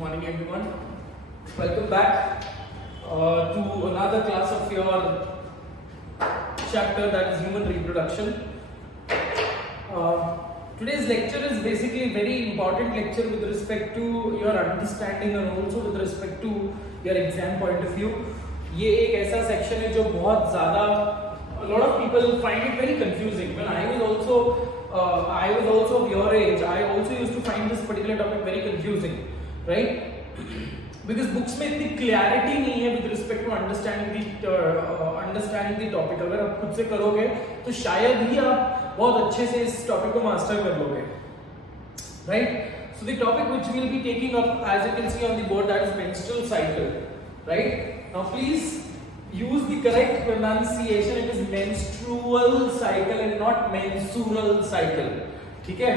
morning everyone. Welcome back to another class of your chapter, that is human reproduction. Today's lecture is basically a very important lecture with respect to your understanding and also with respect to your exam point of view. ये एक ऐसा section है जो बहुत ज़्यादा a lot of people find it very confusing. When I was also of your age, I also used to find this particular topic very confusing, right? Because books में इतनी clarity नहीं है with respect to understanding the topic. अगर आप खुद से करोगे तो शायद ही आप बहुत अच्छे से इस topic को master कर लोगे, right? So the topic which we will be taking up, as you can see on the board, that is menstrual cycle, right? Now please use the correct pronunciation. It is menstrual cycle and not mensural cycle. ठीक है?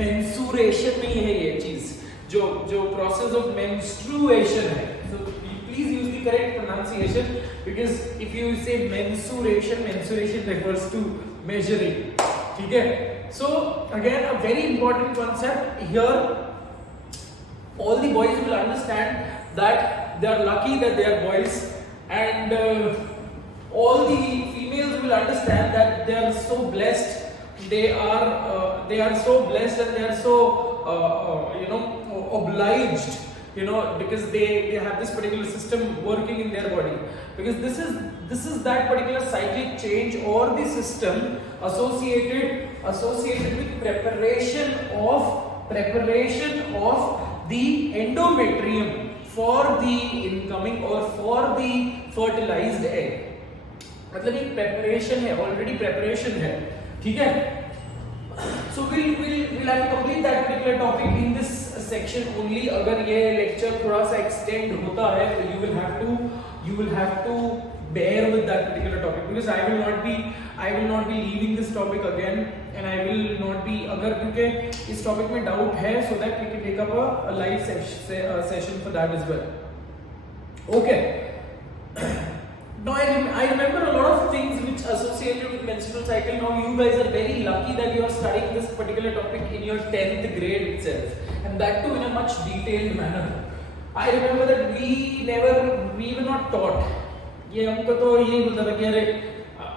Mensuration नहीं है ये चीज. जो process of menstruation है. So please use the correct pronunciation, because if you say mensuration refers to measuring. ठीक है? So again, a very important concept here. All the boys will understand that they are lucky that they are boys, and all the females will understand that they are so blessed. They are so blessed, and they are so obliged, because they have this particular system working in their body, because this is that particular cyclic change or the system associated with preparation of the endometrium for the incoming or for the fertilized egg. मतलब एक preparation है, already preparation है, ठीक है? So we'll have to complete that particular topic in this section only. अगर ये lecture थोड़ा सा extend होता है तो you will have to bear with that particular topic, because I will not be leaving this topic again, and I will not be, अगर क्योंकि इस topic में doubt है, so that we can take up a live session for that as well. Okay. Now I remember a lot of things which associated with menstrual cycle. Now you guys are very lucky that you are studying this particular topic in your 10th grade itself, and that too in a much detailed manner. I remember that we were not taught. ये हमको तो ये बोलता था कि अरे,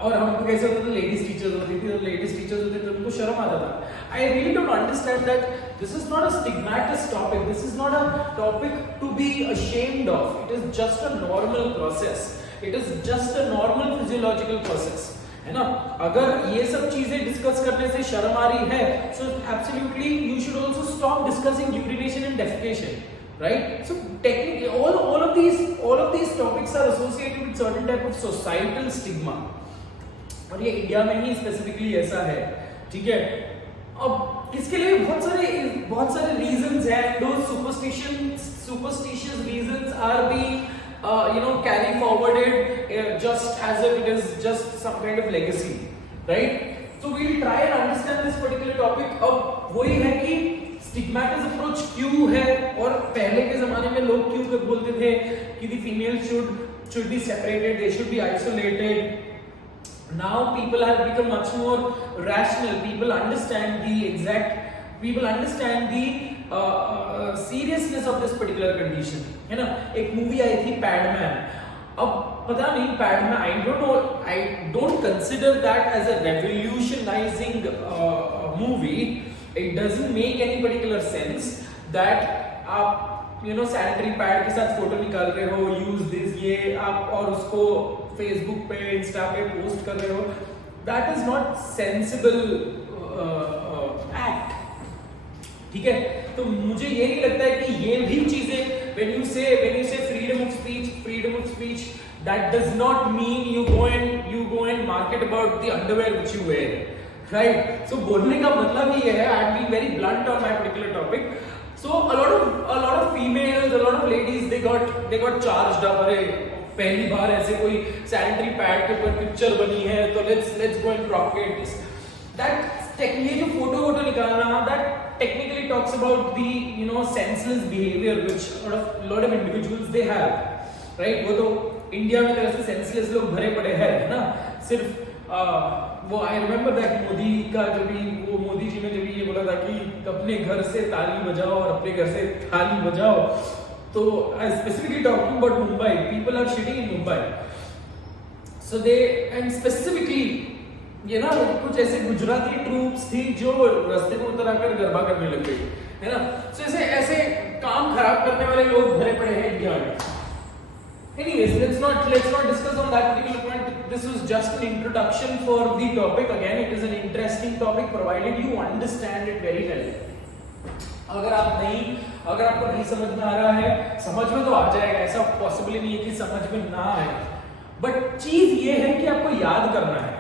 और हमको कैसे होता था, लेडीज टीचर्स होती थी, तो लेडीज टीचर्स होते थे, उनको शर्म आता था. I really don't understand that this is not a stigmatous topic. This is not a topic to be ashamed of. It is just a normal process. It is just a normal physiological process, है ना? अगर ये सब चीजें डिस्कस करने से शर्म आ रही है, so absolutely you should also stop discussing urination and defecation, right? So technically all of these topics are associated with certain type of societal stigma, और ये इंडिया में ही स्पेसिफिकली ऐसा है, ठीक है? अब इसके लिए बहुत सारे reasons हैं. Those superstitious reasons are being carry forwarded just as if it is just some kind of legacy, right? So we'll try and understand this particular topic. अब वही है कि stigmatous approach क्यों है, और पहले के जमाने में लोग क्यों बोलते थे कि the female should be separated, they should be isolated. Now people have become much more rational. People understand the seriousness of this particular condition, है ना? एक मूवी आई थी पैडमैन. अब पता नहीं Padman, I don't consider that as a revolutionizing movie. It doesn't make any particular sense that आप sanitary pad के साथ फोटो निकाल रहे हो, यूज दिस, ये आप और उसको फेसबुक पे, इंस्टा पे पोस्ट कर रहे हो. That is not sensible act, ठीक है? तो मुझे ये नहीं लगता है कि ये भी चीजें, when you say freedom of speech, that does not mean you go and market about the underwear which you wear, right? So बोलने का मतलब ये है, I am being very blunt on my particular topic. So a lot of females, a lot of ladies, they got charged up. अरे पहली बार ऐसे कोई sanitary pad के ऊपर पिक्चर बनी है, तो let's go and propagate this. That technically जो फोटो निकालना, that technically talks about the senseless behavior which a lot of individuals they have, right? वो तो इंडिया में तरह से सेंसलेस लोग भरे पड़े हैं, है ना? सिर्फ वो आई रिमेम्बर दैट मोदी जी ने जब ये बोला था कि अपने घर से ताली बजाओ और अपने घर से थाली बजाओ, तो specifically talking about Mumbai, people are shitting in Mumbai. So they, and specifically ये ना कुछ ऐसे गुजराती ट्रूप्स थी जो रास्ते में उतर आकर गरबा करने लग गई, है ना. So ऐसे ऐसे काम खराब करने वाले लोग भरे पड़े हैं इंडिया में. Anyways, let's not discuss on that particular point. This was just an introduction for the topic. Again, it is an interesting topic provided you understand it very well. अगर आपको नहीं समझ में आ रहा है, समझ में तो आ जाएगा, ऐसा पॉसिबल नहीं है कि समझ में ना आए. बट चीज ये है कि आपको याद करना है,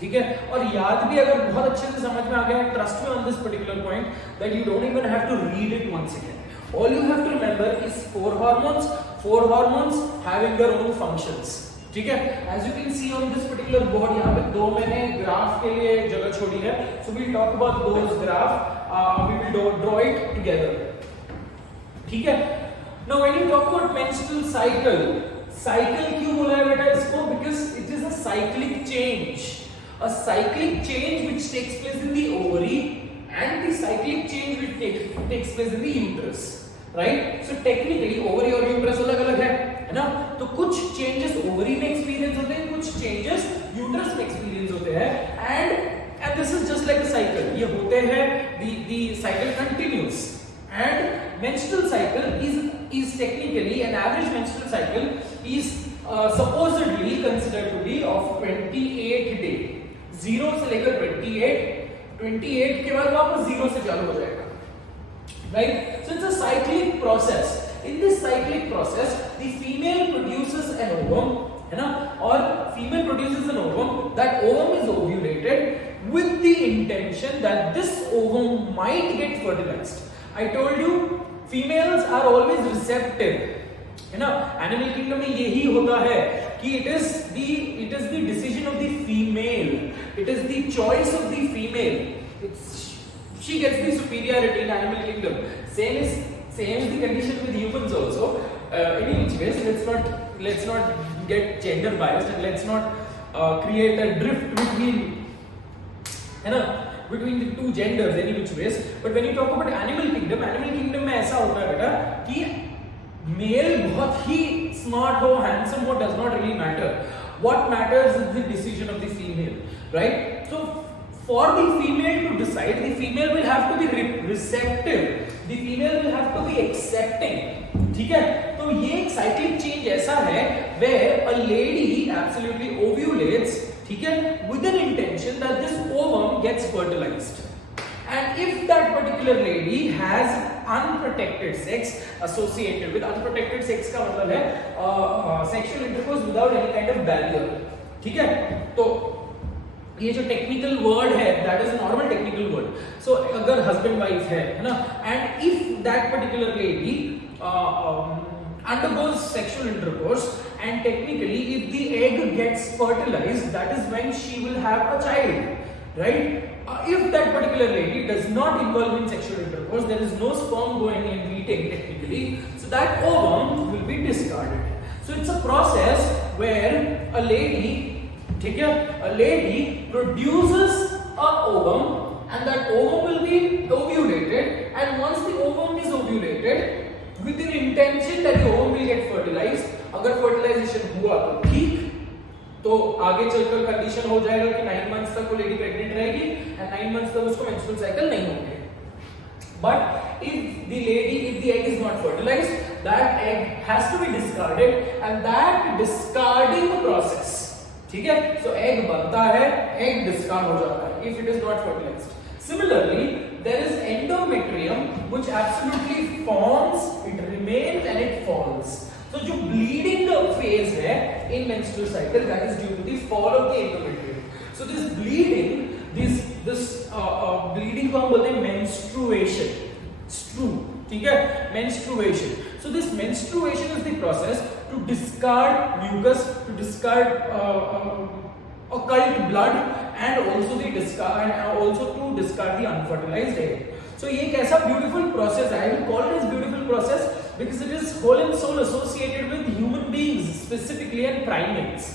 ठीक है. और याद भी अगर बहुत अच्छे से समझ में आ गया है, trust me on this particular point that you don't even have to read it once again. All you have to remember is four hormones having their own functions. ठीक है. As you can see on this particular board, यहाँ पे दो मैंने ग्राफ के लिए जगह छोड़ी है. So we'll talk about those graph. We will draw it together. ठीक है. Now when you talk about menstrual cycle क्यों बोला है बेटा इसको? Because it is a cyclic change. A cyclic change which takes place in the ovary and the cyclic change which takes place in the uterus, right? So technically ovary और uterus अलग-अलग है ना. तो कुछ changes ovary में experience होते हैं, कुछ changes uterus में experience होते हैं, and this is just like a cycle. ये होते हैं, the cycle continues, and menstrual cycle is technically, an average menstrual cycle is supposedly considered to be of 28 day. 0 से लेकर 28 के बाद वापस 0 से चालू हो जाएगा, right? So it's a cyclic process. In this cyclic process, the female produces an ovum, है ना, और female produces an ovum. That ovum is ovulated with the intention that this ovum might get fertilized. I told you, females are always receptive, है ना. Animal kingdom में यही होता है कि it is the decision of the female. It is the choice of the female. She gets the superiority in animal kingdom. Same is the condition with humans also. In which case, let's not get gender biased and let's not create a drift between, है ना, between the two genders any which ways. But when you talk about animal kingdom में ऐसा होता है बेटा कि मेल बहुत ही स्मार्ट हो, हैंडसम हो, does not really matter. What matters is the decision of the female, right? So for the female to decide, the female will have to be receptive, the female will have to be accepting. ठीक है. तो ये एक cyclic change ऐसा है where a lady absolutely ovulates, ठीक है, with an intention that this ovum gets fertilized. And if that particular lady has unprotected sex associated with, unprotected sex का मतलब है sexual intercourse without any kind of barrier, ठीक है. तो ये जो टेक्निकल वर्ड है, that is normal technical word. So अगर हस्बैंड वाइफ है ना, and if that particular lady undergoes sexual intercourse, and technically if the egg gets fertilized, that is when she will have a child, right? If that particular lady does not involve in sexual intercourse, there is no sperm going and meeting technically, so that ovum will be discarded. So it's a process where a lady, ठीक है, a lady produces a ovum, and that ovum will be ovulated, and once the ovum is ovulated with the intention that the ovum will get fertilized, अगर fertilization हुआ तो ठीक, तो आगे चलकर कंडीशन हो जाएगा कि 9 मंथ्स तक वो लेडी प्रेग्नेंट रहेगी एंड 9 मंथ्स तक उसको मेंस्ट्रुअल साइकिल नहीं होंगे. But if the egg is not fertilized, that egg has to be discarded, and that discarding process, ठीक है, so egg बनता है, egg discard हो जाता है if it is not fertilized. Similarly, there is endometrium which absolutely forms, it remains and it falls. So जो bleeding phase है in menstrual cycle, that is due to the fall of the endometrium. So this bleeding, this bleeding को हम बोलते हैं menstruation. ठीक है, menstruation. So this menstruation is the process to discard mucus, to discard occult blood, and also to discard the unfertilized egg. So ये एक ऐसा beautiful process है. I will call it as beautiful process because it is whole and soul associated with human beings specifically and primates.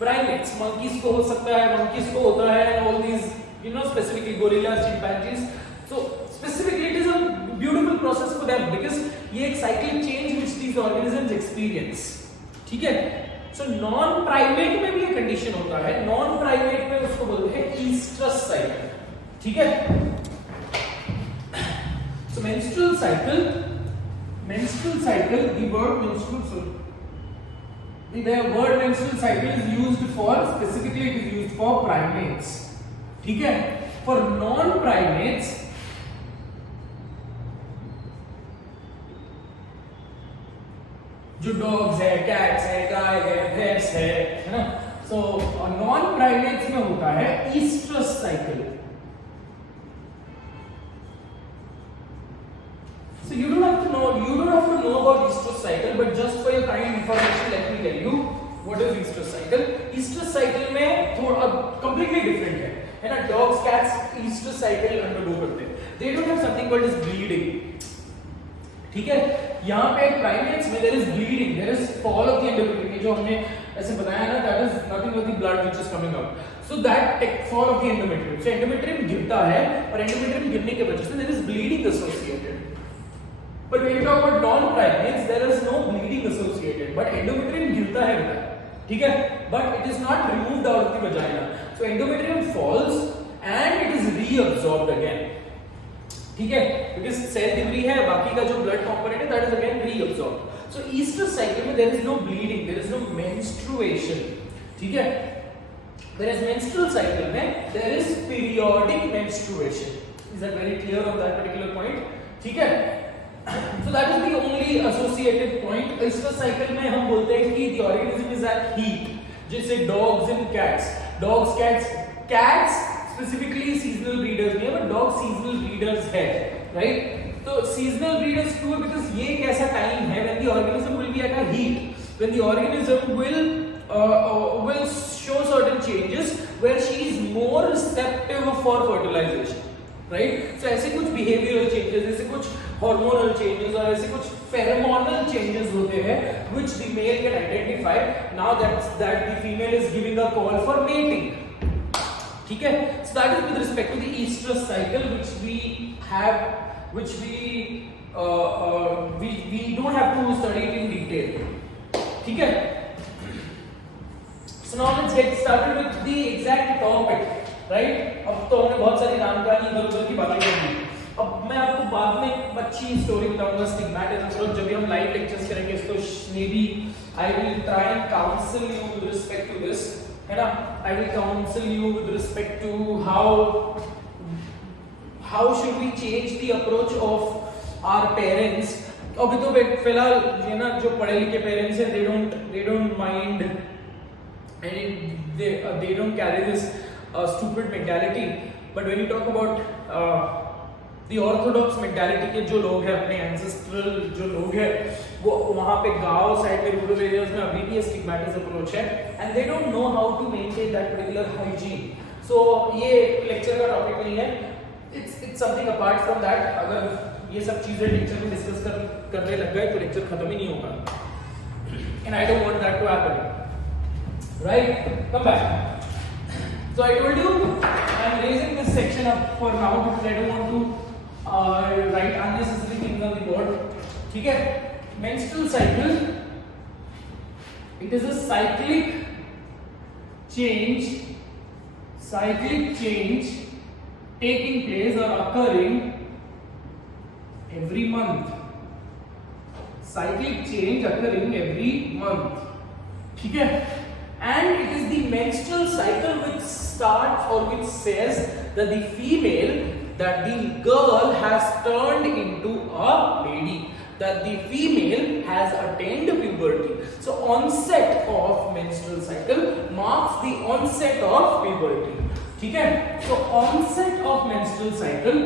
Monkeys को हो सकता है, monkeys को होता है, all these, specifically gorillas, chimpanzees. So specifically it is a beautiful process for them because ये एक cyclic change which these organisms experience. ठीक है? So non primate में भी ये condition होता है. Non primate में उसको बोलते हैं estrous cycle. ठीक है? So menstrual cycle, the word menstrual cycle is used for, specifically it is used for primates. ठीक है? For non-primates, जो dogs है, cats है, गाय है, भैंस है ना? So non-primates में होता है estrous cycle. So you don't have to know about estrous cycle, but just for your kind information, let me tell you what is estrous cycle. Estrous cycle में थोड़ा completely different है ना? Dogs, cats estrous cycle undergo करते हैं. They don't have something called as bleeding. ठीक है? यहाँ पे primates में there is bleeding, there is fall of the endometrium, जो हमने ऐसे बताया ना, that is nothing but the blood which is coming out. So that fall of the endometrium. So endometrium गिरता है और endometrium गिरने के वजह से there is bleeding associated. But when you talk about non-primates, there is no bleeding associated. But endometrium गिरता है बेटा, ठीक है? But it is not removed out of the vagina. So endometrium falls and it is reabsorbed again. ठीक है? Because cell debris है, बाकी का जो blood component है, that is again reabsorbed. So estrous cycle में there is no bleeding, there is no menstruation. ठीक है? Whereas menstrual cycle में there is periodic menstruation. Is that very clear on that particular point? ठीक है? So that is the only associated point. Estrous cycle में हम बोलते हैं कि the organism is at heat. जैसे dogs and cats. Cats specifically seasonal breeders नहीं है, but dogs seasonal breeders है, right? तो seasonal breeders क्यों? Because ये एक ऐसा time है when the organism will be at a heat, when the organism will show certain changes where she is more receptive for fertilization. Right? So ऐसे कुछ बिहेवियरल चेंजेस, ऐसे कुछ हार्मोनल चेंजेस और ऐसे कुछ फेरोमोनल चेंजेस होते हैं which the male can identify now that the female is giving a call for mating. ठीक है? So that is with respect to the oestrus cycle which we don't have to study it in detail. ठीक है? So now let's get started with the exact topic. Right? अब तो हमने बहुत सारी जानकारी इधर-उधर की बातें कर दी. अब मैं आपको बाद में एक अच्छी स्टोरी बताऊंगा स्टिग्मेटिज्म. जब भी हम लाइव लेक्चर्स करेंगे तो may be I will try and counsel you with respect to this, है ना? I will counsel you with respect to how should we change the approach of our parents. अभी तो फिलहाल ये ना जो पढ़े लिखे पेरेंट्स हैं they don't mind and they don't carry this stupid mentality, but when you talk about the orthodox mentality के जो लोग हैं, अपने ancestral जो लोग हैं, वो वहाँ पे गांव साइड में रूरल एरियाज में अभी भी स्टिग्मेटिज्म अप्रोच है and they don't know how to maintain that particular hygiene. So ये लेक्चर का टॉपिक नहीं है, it's something apart from that. अगर ये सब चीजें लेक्चर में डिस्कस करने लग गए तो लेक्चर खत्म ही नहीं होगा and I don't want that to happen. Right? Come back. So I told you I am raising this section up for now because I don't want to write unnecessary things on the board. ठीक है? Menstrual cycle, it is a cyclic change taking place or occurring every month. Cyclic change occurring every month. ठीक है? And it is the menstrual cycle which starts or which says that the female, that the girl has turned into a lady, that the female has attained puberty. So onset of menstrual cycle marks the onset of puberty. ठीक है? So onset of menstrual cycle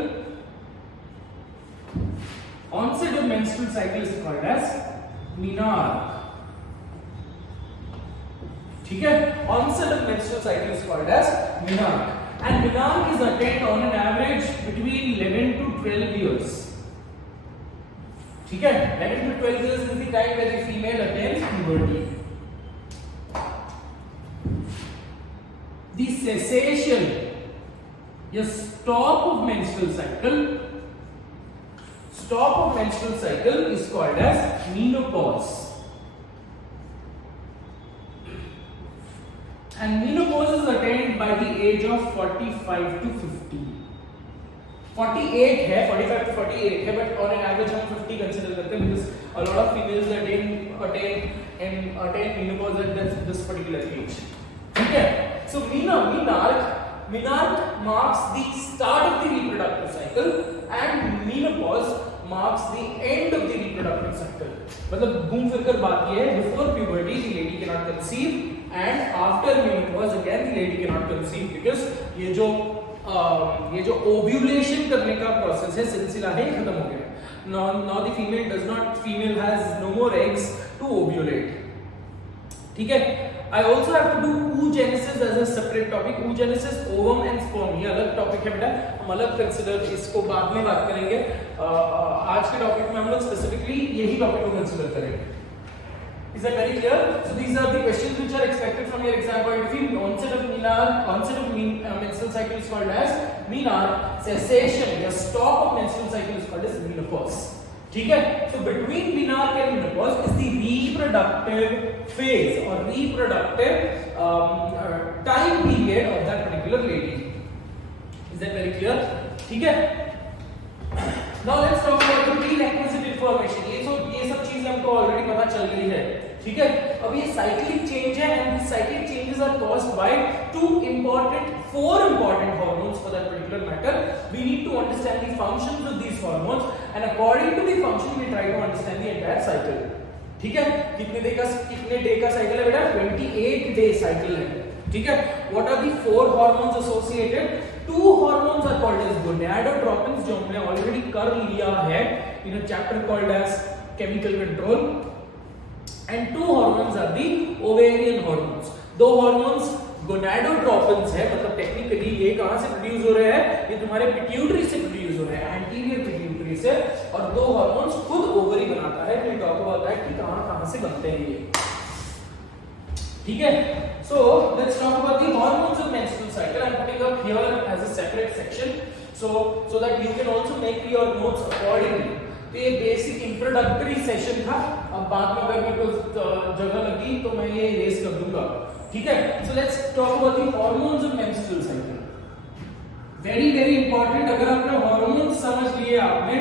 is called as menarche. ठीक है? Onset of menstrual cycle is called as menarche, and menarche is attained on an average between 11 to 12 years. ठीक है? 11 to 12 years is the time where the female attains puberty. The cessation, the stop of menstrual cycle stop of menstrual cycle is called as menopause. And menopause is attained by the age of 45 to 50. 48 है, 45 to 48 है, but on an average हम 50 consider करते हैं because a lot of females attain menopause at this particular age. ठीक है? So menarche marks the start of the reproductive cycle and menopause marks the end of the reproductive cycle. मतलब घूम फिर कर बात ये है, before puberty the lady cannot conceive and after menopause again the lady cannot conceive because ये जो ओव्यूलेशन करने का प्रोसेस है, सिलसिला है, खत्म हो गया. Now the female has no more eggs to ovulate. ठीक है? I also have to do oogenesis as a separate topic. oogenesis, ovum and sperm ये अलग टॉपिक है बेटा, हम अलग कंसिडर इसको बाद में बात करेंगे. आज के टॉपिक में हम लोग स्पेसिफिकली यही टॉपिक को कंसिडर करेंगे. Is that very clear? So these are the questions which are expected from your exam point of view. Onset of menstrual cycle is called as menarche. Cessation, the stop of menstrual cycle is called as menopause. ठीक है? So between menarche and menopause is the reproductive phase or reproductive time period of that particular lady. Is that very clear? ठीक है? Now let's talk about the prerequisite information. ये सब चीजें हमको ऑलरेडी पता चल गई है. ठीक है? अब ये cyclic change है and these cyclic changes are caused by four important hormones for that particular matter. We need to understand the functions of these hormones and according to the function we try to understand the entire cycle. ठीक है? कितने डे का साइकिल है बेटा? 28 day cycle है. ठीक है? What are the four hormones associated? Two hormones are called as gonadotropins जो हमने already कर लिया है in a chapter called as chemical control, and two hormones are the ovarian hormones. दो hormones gonadotropins है, मतलब टेक्निकली ये कहां से प्रोड्यूस हो रहे हैं? ये तुम्हारे पिट्यूटरी से प्रोड्यूस हो रहे हैं, एंटीरियर पिट्यूटरी से, और दो hormones खुद ओवरी बनाता है. फिर टॉक अबाउट दैट कि कहां से बनते हैं ये. ठीक है? So let's talk about the hormones of menstrual cycle. I'm putting up here as a separate section so that you can also make your notes accordingly. तो ये बेसिक इंट्रोडक्टरी सेशन था. अब बाद में अगर मेरे को जगह लगी तो मैं ये इरेज कर दूंगा. ठीक है? So let's talk about the hormones of menstrual cycle. Very very important. अगर आपने हार्मोन्स समझ लिए आपने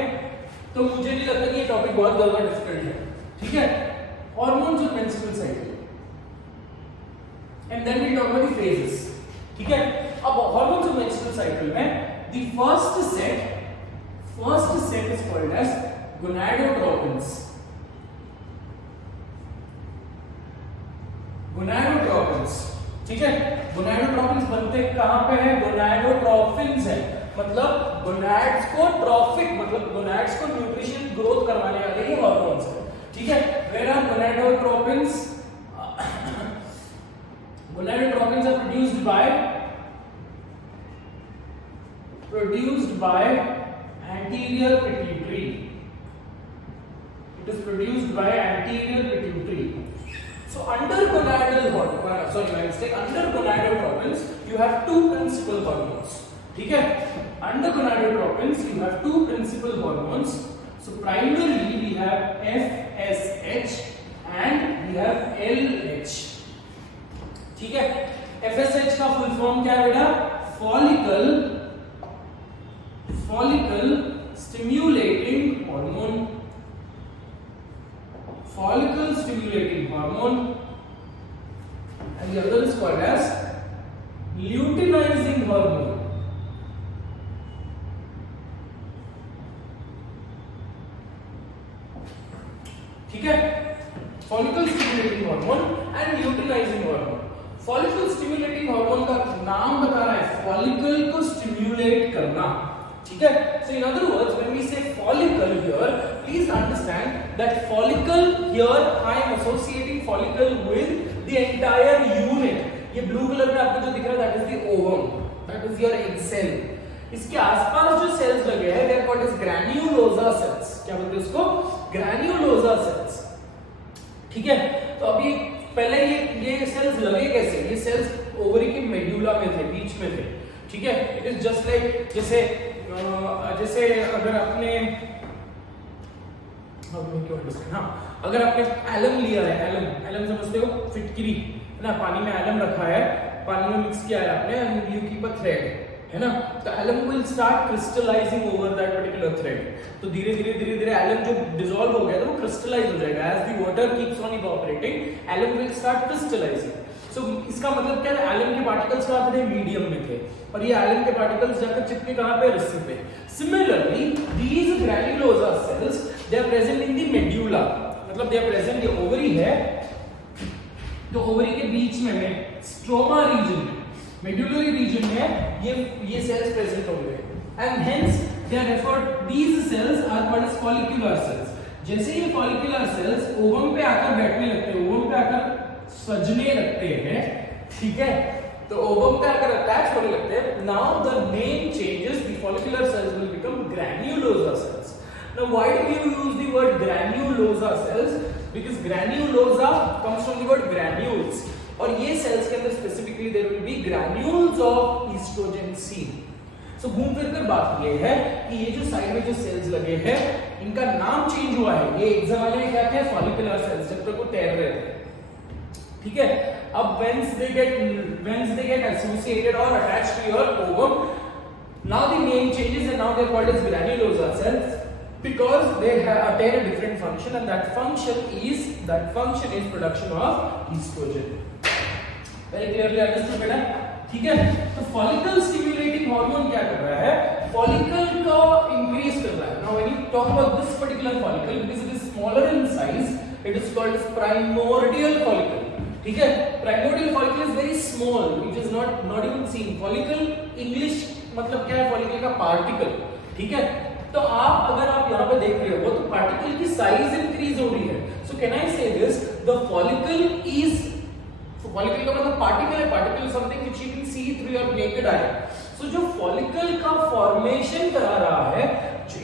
तो मुझे नहीं लगता कि ये टॉपिक बहुत ज्यादा डिफिकल्ट है. ठीक है? Hormones of menstrual cycle. And then we talk about the phases. ठीक है? अब hormones of menstrual cycle में the first set is called as gonadotropins. ठीक है? gonadotropins बनते कहां पे है? gonadotropins है, मतलब gonads को trophic, मतलब gonads को न्यूट्रिशन ग्रोथ करवाने वाले ये हार्मोन्स है. ठीक है? Where are gonadotropins? Gonadotropins are produced by anterior pituitary. It is produced by anterior pituitary. So under gonadotropins you have two principal hormones. ठीक है? Under gonadotropins you have two principal hormones. So primarily we have FSH and we have LH. ठीक है? FSH का full form क्या है बेटा? Follicle stimulating hormone. And the other is called as luteinizing hormone. ठीक है? Follicle stimulating hormone and luteinizing hormone. Follicle stimulating hormone का नाम बता रहा है फॉलिकल को स्टिम्युलेट करना. ठीक है? So in other words, when we say follicle here, please understand that follicle here I am associating follicle with the entire unit. ये ब्लू कलर में आपको जो दिख रहा है that is the ovum, that is your egg cell. इसके आसपास जो सेल्स लगे हैं they are called as granulosa cells. क्या बोलते हैं उसको? granulosa cells. ठीक है? तो अभी पहले ये सेल्स लगे कैसे? ये सेल्स ओवरी के मेड्यूला में थे, बीच में थे. ठीक है? इट इज जस्ट लाइक जैसे अगर अपने how to make you understand. हाँ, अगर आपने एलम लिया है, एलम समझते हो, फिटकरी है ना, पानी में एलम रखा है, पानी में मिक्स किया है आपने, and you keep a thread, है ना, तो alum will start crystallising over that particular thread. तो धीरे धीरे एलम जो डिसॉल्व हो गया तो वो क्रिस्टलाइज हो जाएगा। As the water keeps on evaporating alum will start crystallising. So इसका मतलब क्या है, एलम के पार्टिकल्स कहां थे, मीडियम में थे, और ये एलम के पार्टिकल्स जाकर चिपके कहां पे, रस्सी पे। Similarly these granulosa cells they are present in the medulla, मतलब दे आर प्रेजेंट, ये ओवरी है तो ओवरी के बीच में स्ट्रोमा रीजन, मेड्यूलरी रीजन में ये सेल्स प्रेजेंट होंगे, and hence they are referred, these cells are called as follicular cells. जैसे ये फॉलिक्यूलर सेल्स ओवम पे आकर बैठने लगते हैं, ओवम पे आकर सजने लगते हैं, ठीक है, तो ओवम पे आकर अटैच होने लगते हैं, now the name changes, the follicular cells will become granulosa cells. Now why do you use the word granulosa cells? Because granulosa comes from the word granules, और ये cells के अंदर specifically there will be granules of estrogen C. So घूम फिर कर बात ये है कि ये जो साइड में जो cells लगे हैं इनका नाम चेंज हुआ है। ये एक जमाने में क्या थे, follicular cells, जब तक वो तैर रहे थे, ठीक है। अब once they get associated or attached to your ovum, now the name changes and now they are called as granulosa cells, because they attain a different function, and that function is production of estrogen. Very clearly understood बेटा, ठीक है। तो follicle stimulating hormone क्या कर रहा है, follicle को increase कर रहा है। Now when you talk about this particular follicle, because it is smaller in size, it is called as primordial follicle, ठीक है। Primordial follicle is very small, which is not even seen. Follicle English मतलब क्या है, follicle का particle, ठीक है। तो अगर आप यहाँ पे देख रहे हो तो पार्टिकल की साइज इंक्रीज हो रही है। सो can I say this, the follicle is, follicle का मतलब पार्टिकल है, particle is something which you can see through your naked eye. So जो फॉलिकल का फॉर्मेशन करा रहा है,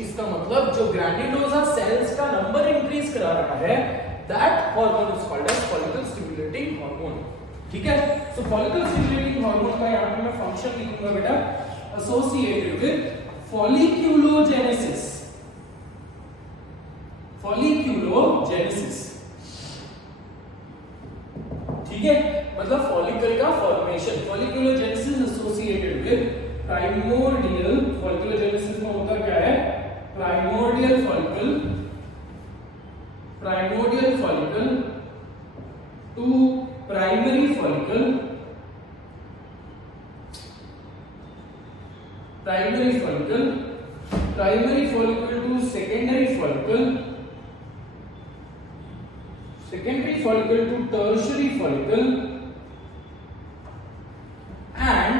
इसका मतलब जो ग्रैन्युलोसा सेल्स का नंबर इंक्रीज करा रहा है, that hormone is called as follicle stimulating hormone, ठीक है। सो फॉलिकल स्टिमुलेटिंग हार्मोन का यहाँ पे मैं फंक्शन लिखूंगा बेटा, एसोसिएटेड विद folliculogenesis, ठीक है, मतलब फॉलिकल का formation. folliculogenesis associated with primordial, folliculogenesis में होता क्या है, primordial follicle to primary follicle, primary follicle to secondary follicle to tertiary follicle, and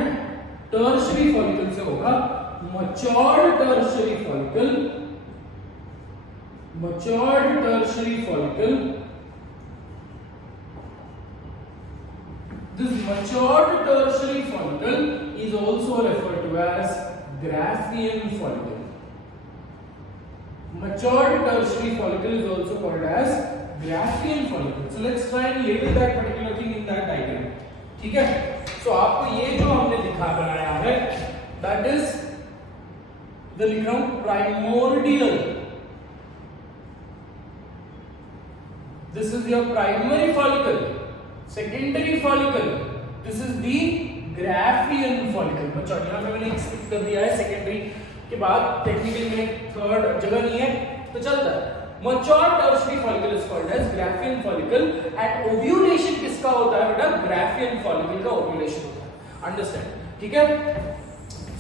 tertiary follicle से होगा matured tertiary follicle, this matured tertiary follicle is also referred to as Graafian follicle. Matured tertiary follicle is also called as Graafian follicle. So let's try and label that particular thing in that diagram. ठीक है? So आपको ये जो हमने दिखा बनाया है, that is the लिख रहा हूँ primordial. This is your primary follicle. Secondary follicle. This is the Graafian follicle। बच्चों यहाँ पे मैंने एक स्किप कर दिया है, सेकेंडरी के बाद टेक्निकल में थर्ड जगह नहीं है तो चलता है। Mature tertiary follicle is called as Graafian follicle, and ovulation किसका होता है बेटा, Graafian follicle का ovulation होता है, अंडरस्टैंड, ठीक है।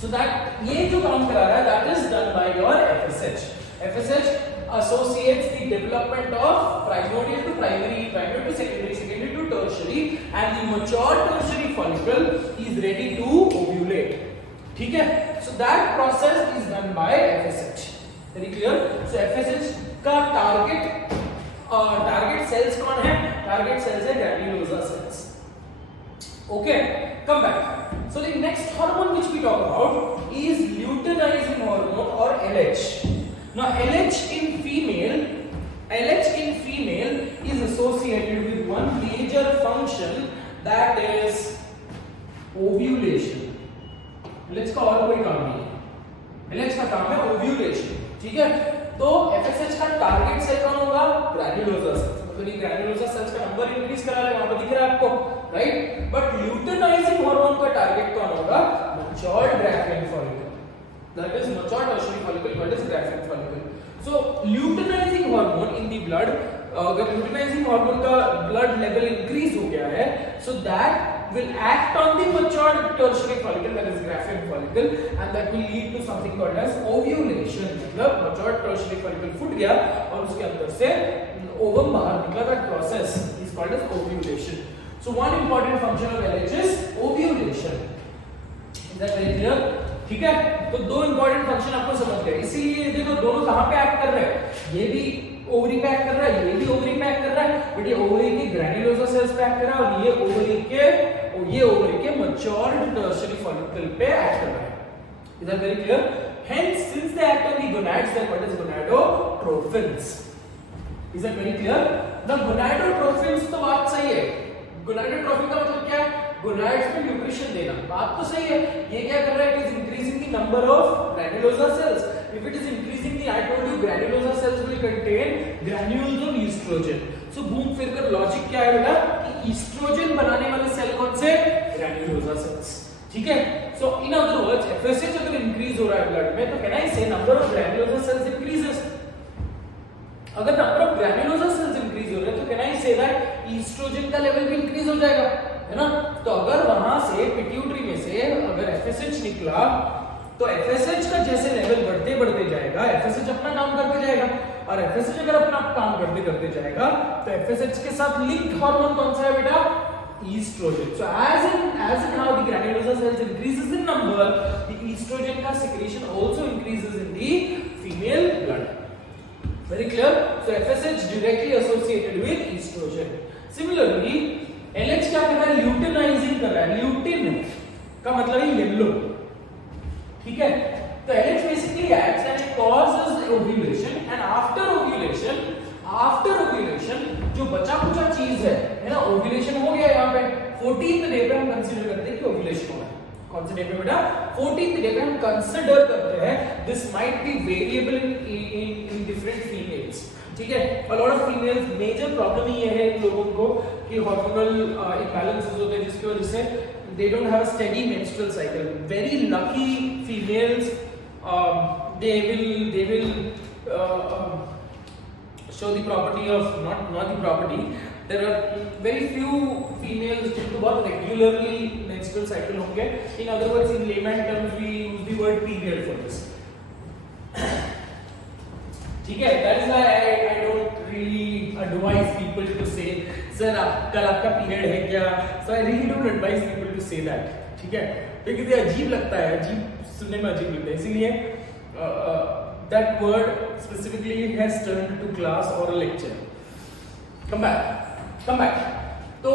So that ये जो काम करा रहा है, that is done by your FSH. FSH associates the development of primordial to primary, primary to secondary, secondary to tertiary, and the mature tertiary follicle is ready to ovulate, ठीक है। So that process is done by FSH. Very clear? So FSH का target sales कौन है, target sales है granulosa cells. Okay, come back. So the next hormone which we talk about is luteinizing hormone or LH. Now LH in female is associated with one major function, that is ovulation. LH का और कोई काम नहीं है, LH का काम है ovulation, ठीक है। तो FSH का टारगेट सेल कौन होगा? Granulosa cells. मतलब ये ग्रैन्युलोसा सेल्स का नंबर इंक्रीज करा ले, वहां पर दिख रहा है आपको, राइट? बट ल्यूटेनाइजिंग हार्मोन का टारगेट कौन होगा? Matured Graafian follicle, that is matured tertiary follicle called as Graafian follicle. So luteinizing hormone in the blood, अगर ल्यूटेनाइजिंग हार्मोन का ब्लड लेवल इंक्रीज हो गया है, so that will act on the matured tertiary follicle, that is Graafian follicle, and that will lead to something called as ovulation. मतलब matured tertiary follicle फूट गया और उसके अंदर से ovum बाहर निकला, that process is called as ovulation. So one important function of LH is ovulation. Is that very clear? ठीक है, तो दो इंपॉर्टेंट फंक्शन आपको समझ गए। इसीलिए देखो दोनों कहां पे एक्ट कर रहे हैं, ये भी ओवरी पे एक्ट कर रहा है, ये भी ओवरी पे एक्ट कर रहा है, बट ये ओवरी के ग्रैन्युलोसा सेल्स पे एक्ट कर रहा है और ये ओवरी के मैच्योर्ड टर्शियरी फॉलिकल पे एक्ट कर रहा है। Is that very clear? Hence since they act on the gonads, they called as gonadotrophins. Is that very clear? The gonadotrophins तो बात सही है। गोनाडोट्रोफिन का मतलब क्या है? गोनाड्स में न्यूट्रिशन देना, बात तो सही है। ये क्या कर रहा है? It is increasing the number of granulosa cells. If it is increasing the, I told you, granulosa cells will contain granules of estrogen. So घूम फिर कर लॉजिक क्या है बेटा कि ईस्ट्रोजन बनाने वाले सेल कौन से? Granulosa cells. ठीक है? So in other words, FSH अगर इंक्रीज हो रहा है ब्लड में, तो can I say number of granulosa cells increases? अगर number of granulosa cells increase हो रहे हैं, तो can I say that oestrogen का लेवल भी इंक्रीज हो जाएगा, है ना? तो अगर वहां से पिट्यूटरी में से अगर FSH निकला, तो FSH का जैसे लेवल बढ़ते बढ़ते जाएगा, FSH अपना काम करते जाएगा, और FSH अगर अपना काम करते करते जाएगा, तो FSH के साथ लिंक्ड हार्मोन कौन सा है बेटा? Estrogen. So as in how the granulosa cells increases in number, the estrogen का secretion also increases in the female blood. Very clear? So FSH directly associated with estrogen. Similarly, LH क्या कर रहा है? ल्यूटेनाइजिंग कर रहा है। ल्यूटिन का मतलब है येलो, ठीक है? तो LH basically acts and it causes ovulation, and after ovulation जो बचा कुचा चीज है ना, ovulation हो गया यहाँ पे 14th डे पे हम कंसीडर करते हैं कि ovulation हो रहा है। कौन से डे पे बेटा? 14th डे पे हम कंसीडर करते हैं। This might be variable in different females, ठीक है? a lot of females, major problem ये है इन लोगों को कि हार्मोनल इम्बैलेंसेस होते हैं, जिसकी वजह से they don't have a steady menstrual cycle. Very lucky females, they will show the property of not the property. There are very few females जिनको बहुत regularly menstrual cycle होंगे. In other words, in layman terms, we use the word period for this. ठीक है? That is why I don't really advise people to say, sir कल आपका पीरियड है क्या? So I really don't advise people to say that. ठीक है? क्योंकि ये अजीब लगता है, अजीब सुनने में अजीब लगता है, इसीलिए that word specifically has turned to class or a lecture. Come back. तो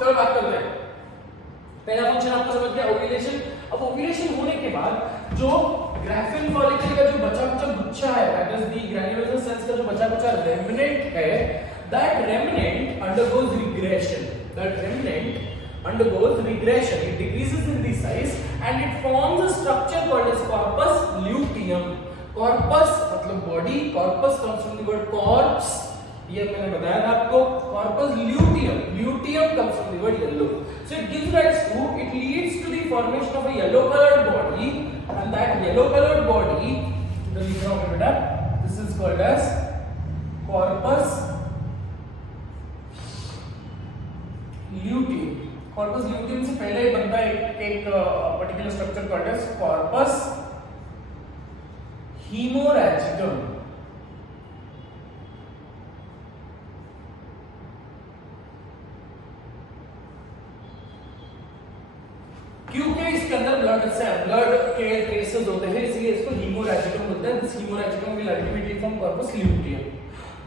चलो बात करते हैं। पहला फंक्शन आपको समझ गया, ओव्यूलेशन। अब ओव्यूलेशन होने के बाद जो ग्राफियन फॉलिकल का जो बचा कुचा गुच्छा है, that is the granulosa cells का जो बचा कुचा रेमिनेंट है, that remnant undergoes regression. It decreases in the size and it forms a structure called as corpus luteum. Corpus मतलब body, corpus comes from the word corpse. ये मैंने बताया था आपको। Corpus luteum comes from the word yellow. So it gives rise to, it leads to the formation of a yellow colored body, and that yellow colored body, तो लिख रहा हूँ बेटा, this is called as corpus luteum. Corpus luteum से पहले बनता है एक particular structure called as corpus hemorrhagicum. क्योंकि इसके अंदर ब्लड के ट्रेसेस होते हैं, इसलिए इसको हीमोरैजिकम बोलते हैं। This haemorrhagicum will ultimately from corpus luteum,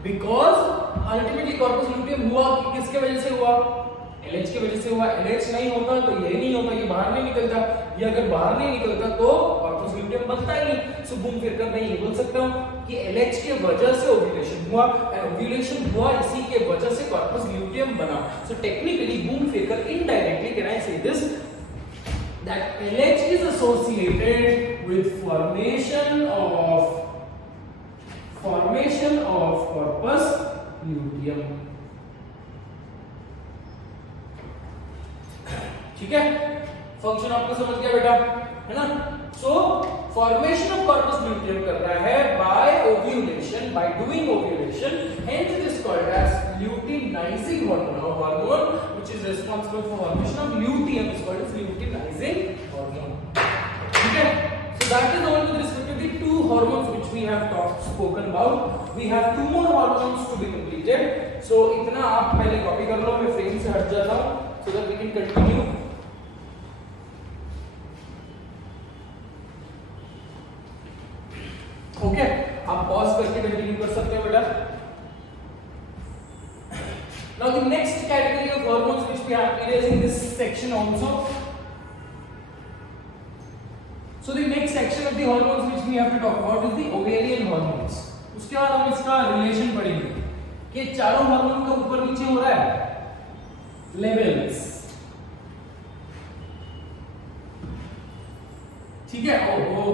because ultimately corpus luteum हुआ किसके वजह से हुआ? LH की वजह से हुआ। LH नहीं होता तो ये नहीं होता, ये बाहर नहीं निकलता। ये अगर बाहर नहीं निकलता तो कॉर्पस ल्यूटियम बनता ही नहीं। सो घूम फिर कर मैं ये बोल सकता हूँ कि LH के वजह से ओव्यूलेशन हुआ, और ओव्यूलेशन हुआ इसी के वजह से कॉर्पस ल्यूटियम बना। सो टेक्निकली घूम फिर कर indirectly can I say this that LH is associated with formation of है, फंक्शन आपको समझ गया बेटा, है ना। So formation of corpus luteum कर रहा है by ovulation, by doing ovulation, hence it is called as luteinizing hormone, or hormone which is responsible for formation of luteum is called as luteinizing hormone. ठीक है, so that is all with respect to the two hormones which we have spoken about. We have two more hormones to be completed. So इतना आप पहले कॉपी कर लो, मैं फ्रेम से हट जाता हूँ so that we can continue. Okay, आप पॉज करके कंटिन्यू कर सकते हो बेटा. Now the next category of hormones which we are erasing this section also. So the next section of the hormones which we have to talk about is the ovarian hormones. उसके बाद हम इसका रिलेशन पढ़ेंगे कि चारों हार्मोन का ऊपर नीचे हो रहा है लेवल्स. ठीक है. ओहो.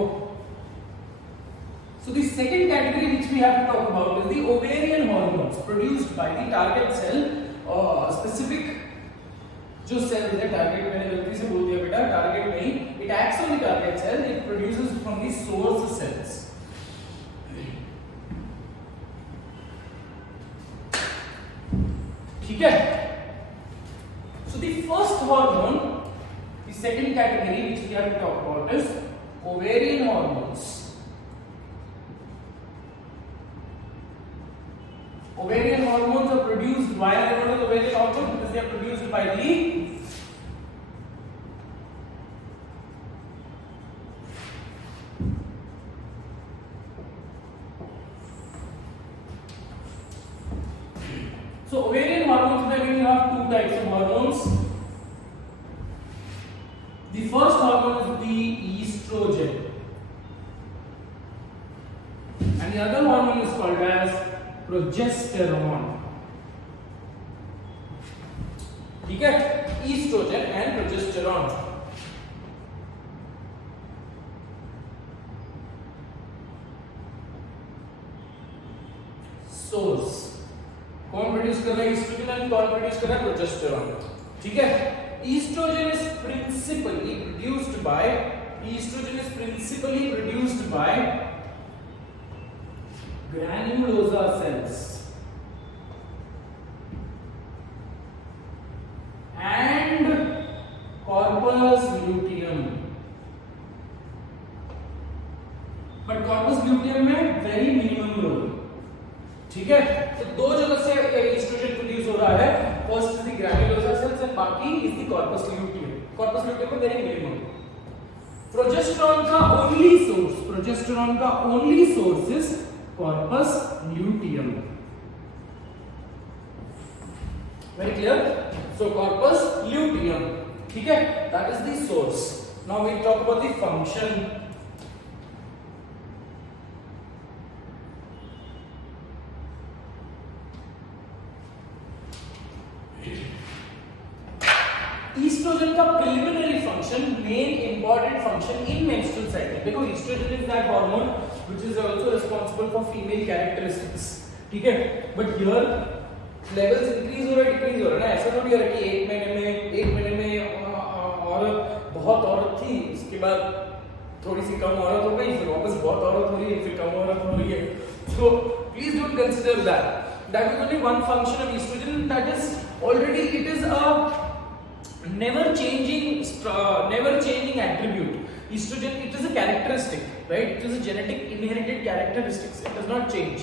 So the second category which we have to talk about is the ovarian hormones produced by the target cell, specific जो सेल है टारगेट, मैंने गलती से बोल दिया बेटा, टारगेट नहीं, it acts on the target cell, it produces from the source cells. ठीक है. So the first hormone, the second category which we have to talk about is ovarian hormones. Ovarian hormones are produced, why are they called ovarian hormones? Because they are produced by the so ovarian hormones, again you have two types of hormones. The first hormone is the estrogen and the other hormone is called as progesterone. ठीक है, estrogen and progesterone. Source कौन प्रोड्यूस कर रहा है estrogen and कौन प्रोड्यूस कर रहा है progesterone. ठीक है. Estrogen is principally produced by granulosa cells and corpus luteum, but corpus luteum में very minimum role. ठीक है. तो दो जगह से एस्ट्रोजन प्रोड्यूस हो रहा है, first is the granulosa cells and बाकी is the corpus luteum. Corpus luteum में वेरी मिनिमम. प्रोजेस्टेरॉन का only source is corpus luteum. Very clear? So corpus luteum. ठीक है, that is the source. Now we talk about the function. Estrogen का preliminary function, main important function in menstrual cycle. देखो estrogen is that hormone which is also responsible for female characteristics. ठीक है. But here levels increase हो रहा है, decrease हो रहा है ना. ऐसा थोड़ी है कि एक महीने में औरत बहुत औरत थी, उसके बाद थोड़ी सी कम औरत हो गई, फिर वापस बहुत औरत हो रही है, फिर कम औरत हो रही है. So please don't consider that. That is only one function of estrogen. That is already, it is a never changing attribute. Estrogen, it is a characteristic, right? It is a genetic inherited characteristics. It does not change.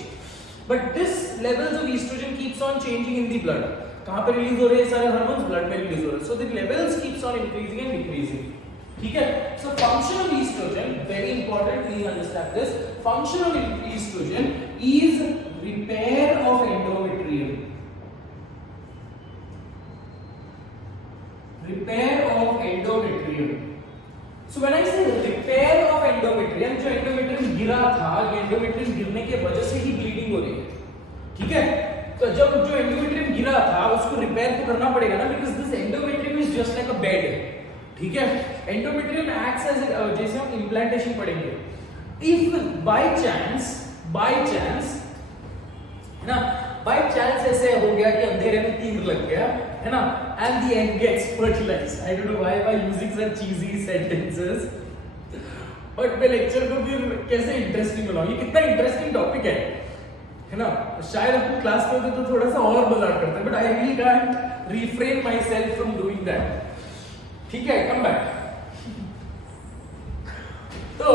But this levels of estrogen keeps on changing in the blood. कहाँ पे रिलीज हो रहे हैं सारे hormones? Blood में रिलीज हो रहे हैं. So the levels keeps on increasing and decreasing. ठीक है. So function of estrogen, very important. Please understand this. Function of estrogen is repair of endometrium. Repair of endometrium. So when I say repair of endometrium, जो endometrium गिरा था, ये endometrium गिरने के वजह से ही bleeding हो रही है. ठीक है. तो जब जो endometrium गिरा था, उसको repair तो करना पड़ेगा ना, because this endometrium is just like a bed. ठीक है. Endometrium acts as जैसे हम implantation पढ़ेंगे. If by chance, ना, बाय चांस ऐसे हो गया कि अंधेरे में तीर लग गया, है ना, and the egg gets fertilised. I don't know why I using such cheesy sentences, but मैं लेक्चर को भी कैसे इंटरेस्टिंग बनाऊं। ये कितना इंटरेस्टिंग टॉपिक है ना। शायद अपन क्लास में होते तो थोड़ा सा और मजाक करते, but I really can't refrain my self from doing that. ठीक है, कम बैक। तो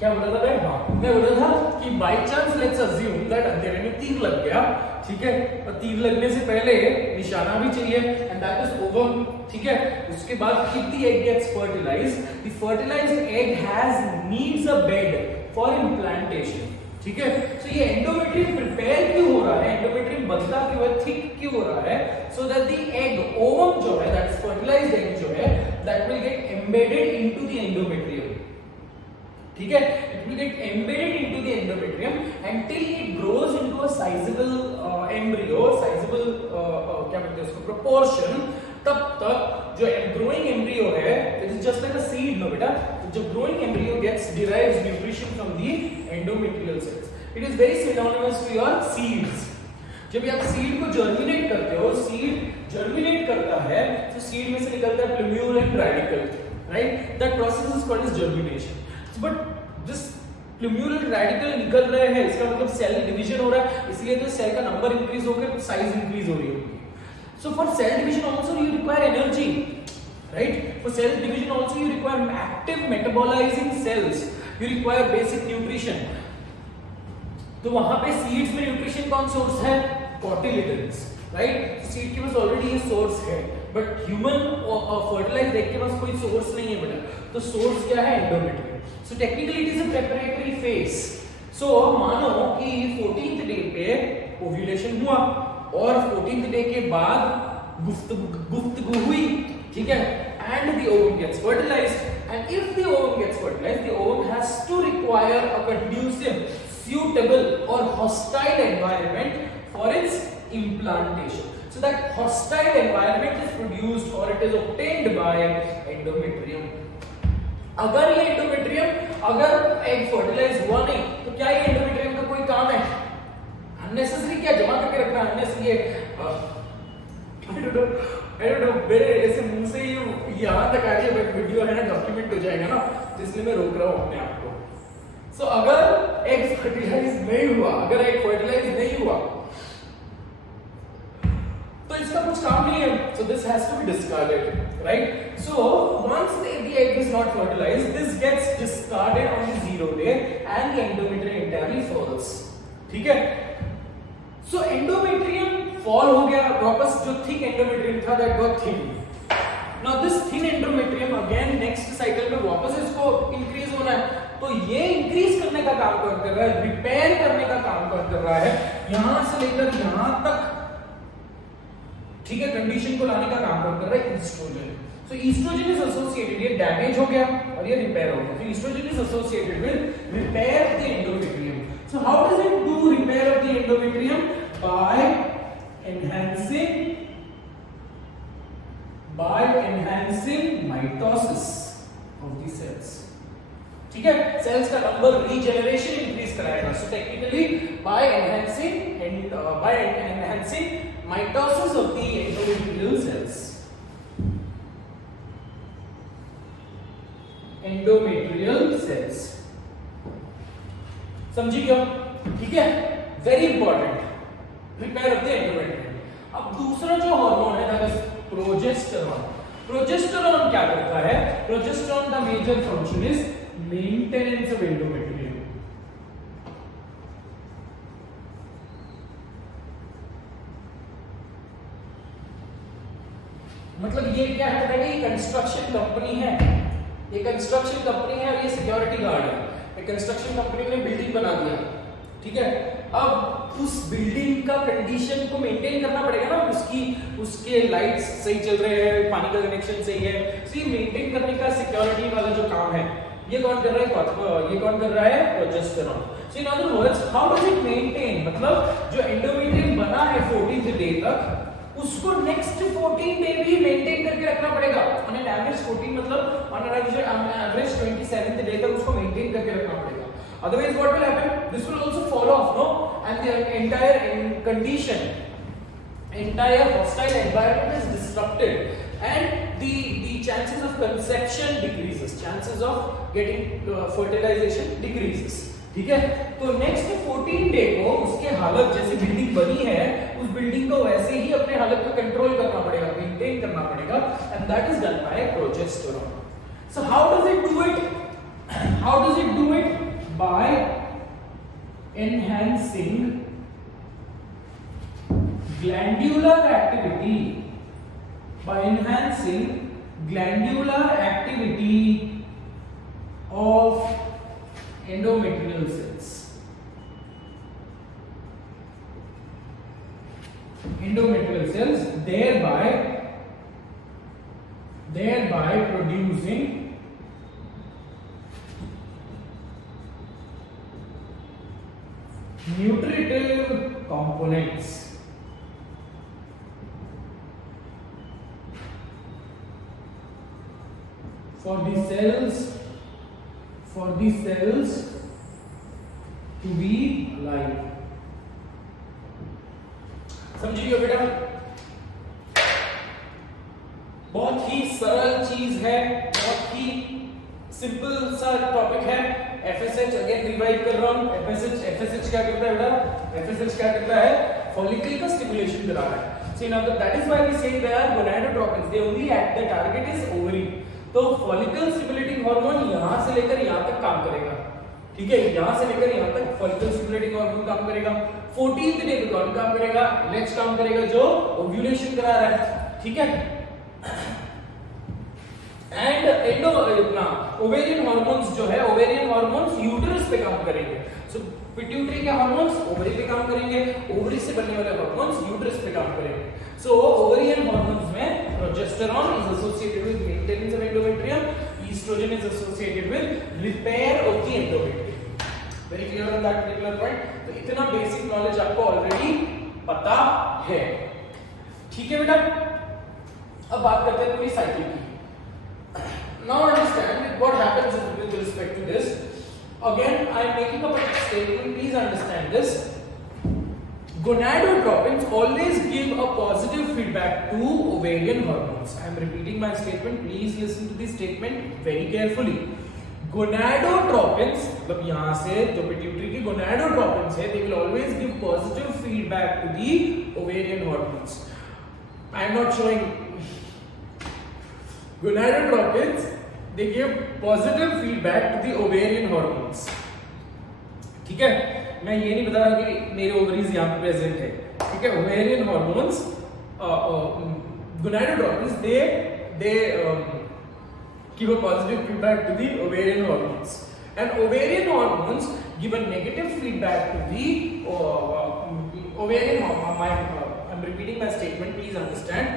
क्या बोला था मैं? हाँ, मैं बोला था कि by chance let's assume that अंधेरे में तीर लग गया, ठीक है, और तीर लगने से पहले निशाना भी चाहिए, एंड दैट इज ओवम, ठीक है। उसके बाद if the egg gets fertilized, the fertilized egg has needs a bed for implantation, ठीक है। सो ये एंडोमेट्रियम प्रिपेयर क्यों हो रहा है, एंडोमेट्रियम बनता क्यों है, थिक क्यों हो रहा है, so that the egg ovum जो है, दैट इज फर्टिलाइज्ड एग जो है, that will get embedded into the endometrium, ठीक है। It will get embedded into the endometrium until it grows into a sizable embryo, sizable क्या बोलते हैं उसको, proportion। तब तक जो growing embryo है, it is just like a seed, no बेटा, जो growing embryo gets derives nutrition from the endometrial cells। It is very synonymous to your seeds। जब आप सीड को जर्मिनेट करते हो, सीड जर्मिनेट करता है, तो सीड में से निकलता है plumule and radicle, right. That process is called as germination. But this plumule radicle निकल रहे हैं, इसका मतलब सेल डिवीजन हो रहा है, इसलिए तो सेल का नंबर इंक्रीज होकर साइज इंक्रीज हो रही होगी। So for cell division also you require energy, right. For cell division also you require active metabolizing cells, you require basic nutrition. तो वहां पे सीड्स में न्यूट्रिशन कौन सोर्स है? Cotyledons, right. सीड के पास ऑलरेडी ये सोर्स है, बट ह्यूमन फर्टिलाइज्ड एग के पास कोई सोर्स नहीं है बेटा। तो सोर्स क्या है? Endometrium. So technically it is a preparatory phase। So मानो कि 14th डे पे ओव्यूलेशन हुआ और 14th डे के बाद गुफ्तगू हुई, ठीक है, and the ovum gets fertilized, and if the ovum gets fertilized, the ovum has to require a conducive, suitable or hostile environment for its implantation। So that hostile environment is produced or it is obtained by endometrium। अगर ये एंडोमेट्रियम, अगर egg fertilize हुआ नहीं, तो क्या ये एंडोमेट्रियम का कोई काम है? अननेसेसरी क्या जमा करके रखना, अननेसेसरी आई डोंट नो मेरे ऐसे मुंह से ही यहां तक आ गया, वीडियो है ना, डॉक्यूमेंट हो जाएगा ना, इसलिए मैं रोक रहा हूं अपने आप को। सो अगर एग फर्टिलाइज नहीं हुआ, अगर एग फर्टिलाइज नहीं हुआ, तो इसका कुछ काम नहीं है। So this has to be discarded, right? So once the egg is not fertilized, this gets discarded on the 0 day and the endometrium entirely falls, ठीक है। So endometrium fall हो गया, वापस जो thick endometrium था that got thin। Now this thin endometrium again next cycle में वापस इसको increase होना है, तो ये increase करने का काम कौन कर रहा है? रिपेयर करने का काम कौन कर रहा है? यहां से लेकर यहां तक, ठीक है, कंडीशन को लाने का काम कर रहा है oestrogen. So oestrogen is associated, ये डैमेज हो गया और ये रिपेयर हो गया। तो oestrogen is associated with repair the endometrium. So how does it do repair of the endometrium? By enhancing mitosis of the cells, ठीक है। सेल्स का नंबर, रीजेनरेशन इंक्रीज कराएगा। So technically by enhancing mitosis of the endometrial cells, endometrial cells, समझी क्या? ठीक है, very important, repair of the endometrium. अब दूसरा जो हार्मोन है दैट इज प्रोजेस्टेरॉन। प्रोजेस्टेरॉन क्या करता है? प्रोजेस्टेरॉन का major function is maintenance of endometrium. मतलब ये क्या है? ये कंस्ट्रक्शन कंपनी है, ये कंस्ट्रक्शन कंपनी है और ये सिक्योरिटी गार्ड है। एक कंस्ट्रक्शन कंपनी ने बिल्डिंग बना दिया, ठीक है। अब उस बिल्डिंग का कंडीशन को मेंटेन करना पड़ेगा ना, उसके लाइट्स सही चल रहे हैं, पानी का कनेक्शन सही है, तो ये मेंटेन करने का सिक्योरिटी वाला जो काम है, ये कौन कर रहा है? ये कौन कर रहा है? प्रोजेस्टेरॉन। सो in other words how does it maintain, मतलब जो एंडोमेट्रियम बना है 14th डे तक, उसको नेक्स्ट 14 डे भी मेंटेन करके रखना पड़ेगा। ऑन एन एवरेज 14 मतलब on an average 27th day तक उसको मेंटेन करके रखना पड़ेगा। Otherwise what will happen? This will also fall off, no? And the entire condition, entire hostile environment is disrupted, and the chances of conception decreases, chances of getting fertilization decreases. ठीक है, तो नेक्स्ट 14 डे को उसके हालत जैसे बिल्डिंग बनी है उस बिल्डिंग को वैसे ही अपने हालत को कंट्रोल करना पड़ेगा, मेंटेन करना पड़ेगा, and that is done by progesterone. So how does it do it? How does it do it? By enhancing glandular activity, by enhancing glandular activity of endometrial cells. Endometrial cells, thereby producing nutritive components for the cells to be alive. समझिए बेटा, बहुत ही सरल चीज है, बहुत ही सिंपल सा टॉपिक है. FSH again revive कर रहा हूं. FSH क्या करता है बेटा? FSH क्या करता है? फॉलिकल का स्टिमुलेशन करा रहा है. See now that is why we say they are gonadotropins. They only act, the target is ovary. तो फॉलिकल स्टिमुलेटिंग हार्मोन यहां से लेकर यहां तक काम करेगा. ठीक है, यहां से लेकर यहां तक फॉलिकल स्टिमुलेटिंग हार्मोन काम करेगा. 14th डे पे कौन काम करेगा? LH काम करेगा जो ओव्यूलेशन करा रहा है. ठीक है, एंड एंडो इतना ओवेरियन हार्मोन्स जो है, ओवेरियन हार्मोन्स यूटेरस पे काम करेंगे. सो पिट्यूटरी के हार्मोन्स ओवरी पे काम करेंगे, ओवरी से बनने वाले हार्मोन्स यूटेरस पे काम करेंगे. सो ओवेरियन हार्मोन्स में progesterone is associated with maintenance of endometrium, oestrogen is associated with repair of the endometrium. Very clear on that particular point. तो इतना बेसिक नॉलेज आपको ऑलरेडी पता है. ठीक है बेटा, अब बात करते हैं पूरी साइकिल की. Now understand what happens with respect to this. Again, I am making up a statement. Please understand this. Gonadotropins always give a positive feedback to ovarian hormones. I am repeating my statement. Please listen to this statement very carefully. Gonadotropins, मतलब यहाँ से जो पिट्यूटरी की gonadotropins है, they will always give positive feedback to the ovarian hormones. I am not showing. Gonadotropins, they give positive feedback to the ovarian hormones. ठीक है, मैं ये नहीं बता रहा कि मेरे ओवरीज यहाँ पे प्रेजेंट है. ठीक है, ovarian hormones, gonadotropins, they give a positive feedback to the ovarian hormones, and ovarian hormones give a negative feedback to the ovarian hormone. I'm repeating my statement. Please understand.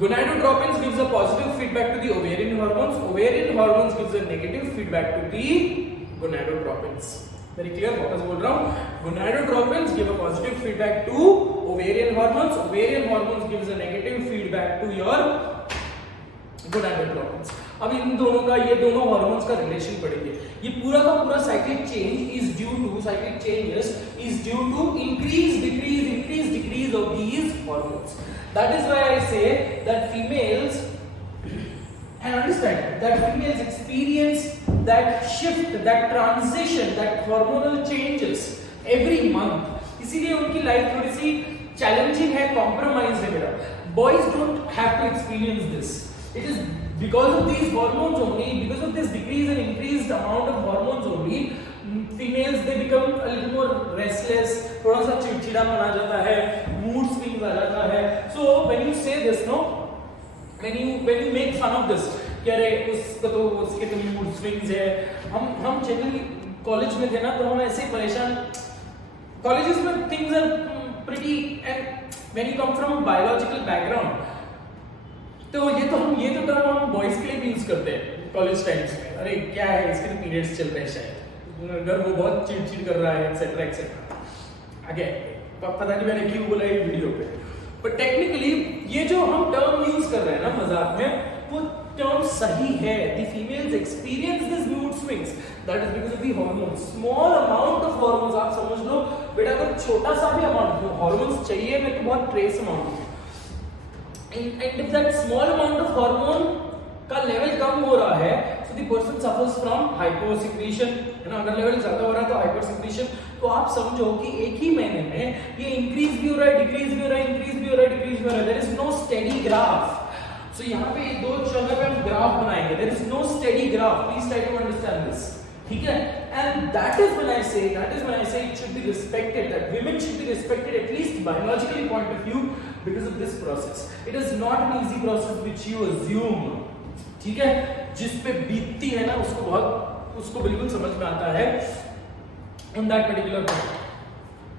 Gonadotropins gives a positive feedback to the ovarian hormones. Ovarian hormones gives a negative feedback to the gonadotropins. Very clear? वापस बोल रहा हूँ. Gonadotropins give a positive feedback to ovarian hormones. Ovarian hormones gives a negative feedback to your gonadotropins. अब इन दोनों का, ये दोनों हार्मोन्स का रिलेशन पढ़ेंगे. ये पूरा का पूरा cyclic change is due to, cyclic changes is due to increase decrease of these hormones. That is why I say that females, and understand that females experience that shift, that transition, that hormonal changes every month. इसीलिए उनकी लाइफ थोड़ी सी चैलेंजिंग है, कॉम्प्रोमाइज है मेरा. Boys don't have to experience this. It is because of these hormones only, because of this decrease and increased amount of hormones only, females they become a little more restless, थोड़ा सा चिड़चिड़ापन आ जाता है, mood swings आ जाता है. So when you say this, no, when you make fun of this, कि अरे उसका तो उसके तो mood swings है. हम जनरली कॉलेज में थे ना, तो हम ऐसे ही परेशान. Colleges में things are pretty, and when you come from biological background, तो ये तो टर्म हम बॉयज के लिए भी यूज करते हैं कॉलेज टाइम्स में. अरे क्या है, इसके तो पीरियड्स चल रहे हैं शायद, अगर वो बहुत चिड़चिड़ कर रहा है, एक्सेट्रा एक्सेट्रा. अगेन पता नहीं मैंने क्यों बोला ये वीडियो पे, पर टेक्निकली ये जो हम टर्म यूज कर रहे हैं ना मजाक में, वो टर्म सही है. The females experience this mood swings. That is because of the hormones. Small amount of hormones, आप समझ लो बेटा अगर छोटा सा भी अमाउंट हार्मोन्स चाहिए में तो बहुत trace amount, and if that small amount of hormone का लेवल कम हो रहा है, so the person suffers from hyposecretion, है ना. अगर लेवल ज्यादा हो रहा है तो हाइपोसिक्रीशन. तो आप समझो कि एक ही महीने में ये इंक्रीज भी हो रहा है, डिक्रीज भी हो रहा है, इंक्रीज भी हो रहा है, डिक्रीज भी हो रहा है. There is no steady graph. So यहाँ पे दो जगह पे हम ग्राफ बनाएंगे. There is no steady graph. Please try to understand this. ठीक है. And that is when I say it should be respected, that women should be respected at least biologically point of view because of this process. It is not an easy process which you assume. ठीक है. जिस पे बीतती है ना उसको बिल्कुल समझ में आता है on that particular point.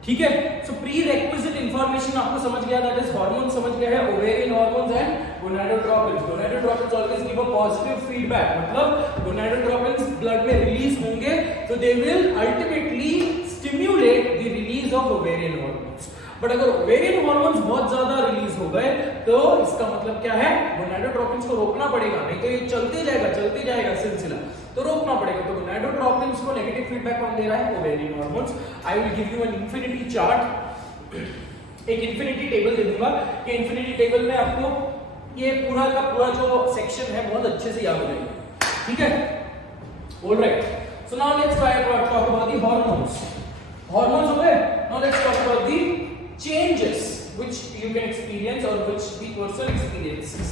ठीक है. सो प्री रेक्विजिट इंफॉर्मेशन आपको समझ गया, दैट इज हार्मोन समझ गया है, ovarian hormones and gonadotropins. Gonadotropins always give a positive feedback, मतलब गोनाडोट्रोपिन्स ब्लड में रिलीज होंगे तो they will ultimately stimulate the release of ovarian hormones. But अगर ओवेरियन हार्मोन्स बहुत ज्यादा रिलीज हो गए तो इसका मतलब क्या है, गोनाडोट्रोपिन्स को रोकना पड़ेगा, नहीं तो ये चलते जाएगा सिलसिला, तो रोकना पड़ेगा. तो गोनाडोट्रोपिन्स को नेगेटिव फीडबैक कौन दे रहा है, ovarian hormones. I will give you an infinity chart, एक इंफिनिटी टेबल दे दूंगा कि इंफिनिटी टेबल में आपको ये पूरा का पूरा जो सेक्शन है बहुत अच्छे से याद हो जाएगा. ठीक है. Alright. So now let's try to talk about the hormones. Hormones हो गए. Now let's talk about the changes which you can experience or which the person experiences.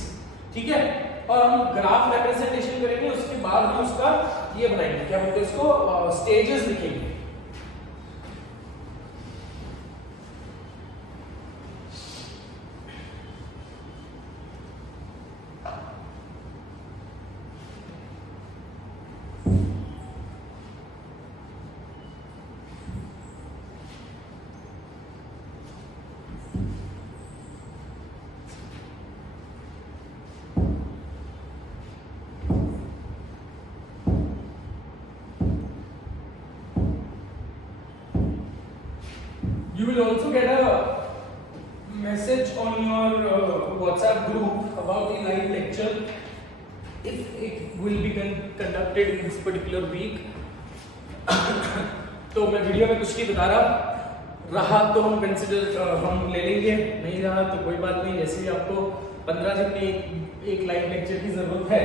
ठीक है. और हम ग्राफ रिप्रेजेंटेशन करेंगे, उसके बाद हम उसका ये बनाएंगे, क्या बोलते हैं इसको, स्टेजेस लिखेंगे. You will also get a message on your WhatsApp group about the live lecture if it will be conducted in this particular week. तो मैं वीडियो में कुछ नहीं बता रहा तो हम कंसिडर हम ले लेंगे, नहीं रहा तो कोई बात नहीं. जैसे भी आपको 15 दिन में एक लाइव लेक्चर की जरूरत है.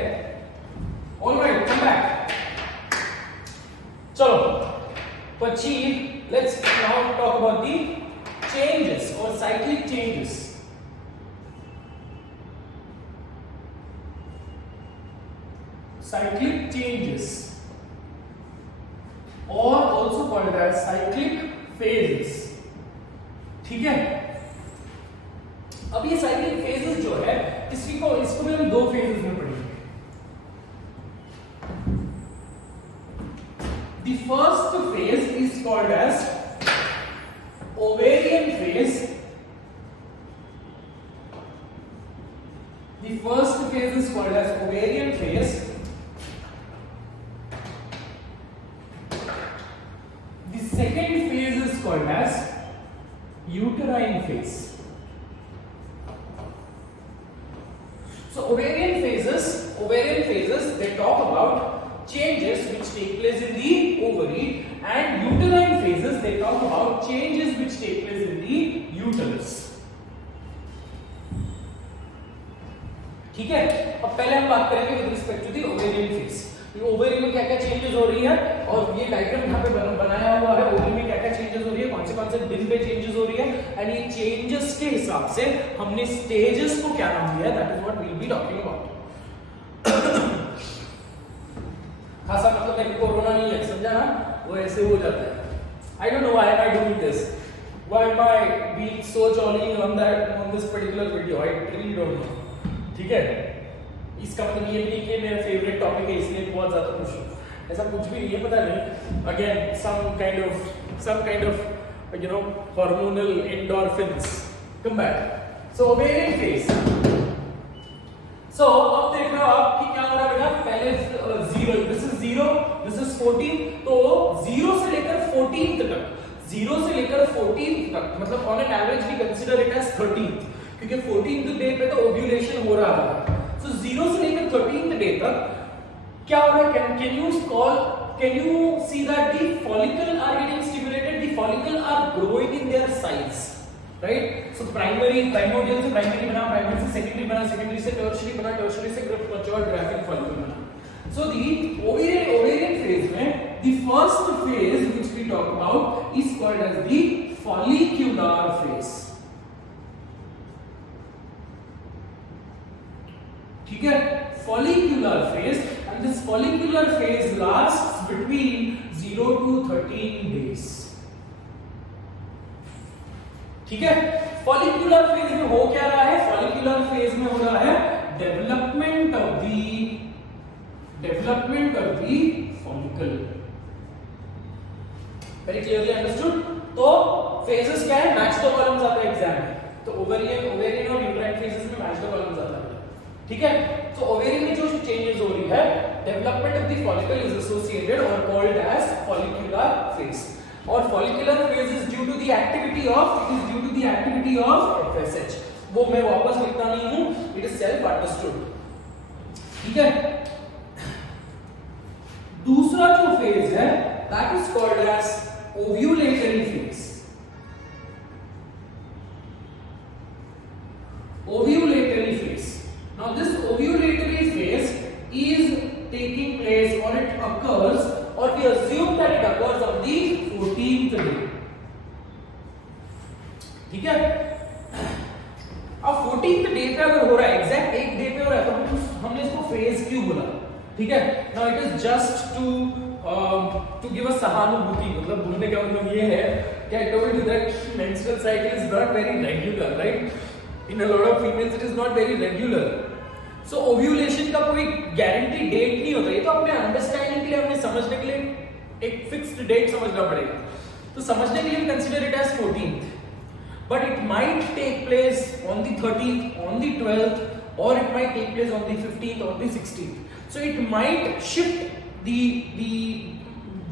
Alright, come back. चलो પછી let's now talk about the changes or cyclic changes. Cyclic changes or also called as cyclic phases. ठीक है. अब ये cyclic phases जो है इसको भी हम दो phases में पढ़ेंगे. The first phase is called as ovarian phase. The first phase is called as ovarian phase. The second phase is called as uterine phase. So ovarian phases they talk about changes which take place in the ovary, and uterine phases they talk about changes which take place in the uterus. ठीक है. अब पहले हम बात करेंगे with respect to the ovarian phase. Ovary में क्या क्या चेंजेस हो रही है, और ये डायग्राम यहाँ पे बनाया हुआ है. ओवरी में क्या क्या चेंजेस हो रही है, कौन से दिन पे चेंजेस हो रही है, एंड ये चेंजेस के हिसाब से हमने स्टेजेस को क्या नाम दिया है, that is what we will be talking about. खासा मतलब मेरे कोरोना नहीं है, समझा ना, वो ऐसे हो जाता है. I don't know why am I doing this, why am I being so jolly on this particular video, I really don't know. ठीक है. इसका मतलब ये नहीं कि मेरा फेवरेट टॉपिक है इसलिए बहुत ज्यादा खुश हूँ, ऐसा कुछ भी नहीं है. पता नहीं, again some kind of you know hormonal endorphins come back. So ovarian phase. So अब देख रहे हो आप कि क्या हो रहा है बेटा, पहले 0, this is 0, this is 14, तो 0 से लेकर 14th तक, 0 से लेकर 14th तक मतलब on an average we consider it as 13th, क्योंकि 14th डे पे तो ओव्यूलेशन हो रहा है. सो 0 से लेकर 13th डे तक क्या हो रहा है, can you can you see that the follicle are getting stimulated, the follicle are growing in their size, right? So primordial से primary बना, primary से secondary बना, secondary से tertiary बना, tertiary से mature graphene follicle बना. So the ovarian phase में the first phase which we talk about is called as the follicular phase. ठीक है, follicular phase, and this follicular phase lasts between 0 to 13 days. ठीक है, follicular phase में हो क्या रहा है? follicular phase में हो रहा है development of the follicle. Very clearly understood? तो phases क्या है? match the columns आता है एग्जाम में. तो ovarian और uterine phases में match the columns आता है. ठीक है, तो ओवेरियन में जो चेंजेस हो रही है, development of the follicle is associated और कॉल्ड एज फॉलिकुलर फेज. और follicular phase is due to the activity of FSH. वो मैं वापस लिखता नहीं हूं, इट इज सेल्फ अंडरस्टूड. ठीक है, दूसरा जो फेज है that is called as ovulatory phase. Ovulatory phase. Now this ovulatory phase is taking place or it occurs, or we assume that it occurs on the 14th day. ठीक है, अब 14th day पे अगर हो रहा है, एग्जैक्ट एक डे पे हो रहा है, तो हमने इसको फेज क्यों बोला? ठीक है, now it is just to give a सहानुभूति. मतलब बोलने का मतलब ये है कि I told you that menstrual cycle is not very regular, right? In a lot of females it is not very regular. So ovulation का कोई गारंटी डेट नहीं होता. ये तो अपने अंडरस्टैंडिंग के लिए, अपने समझने के लिए एक फिक्स्ड डेट समझना पड़ेगा. तो समझने के लिए consider it as 14th, but it might take place on the 13th, on the 12th, or it might take place on the 15th or the 16th. So it might shift the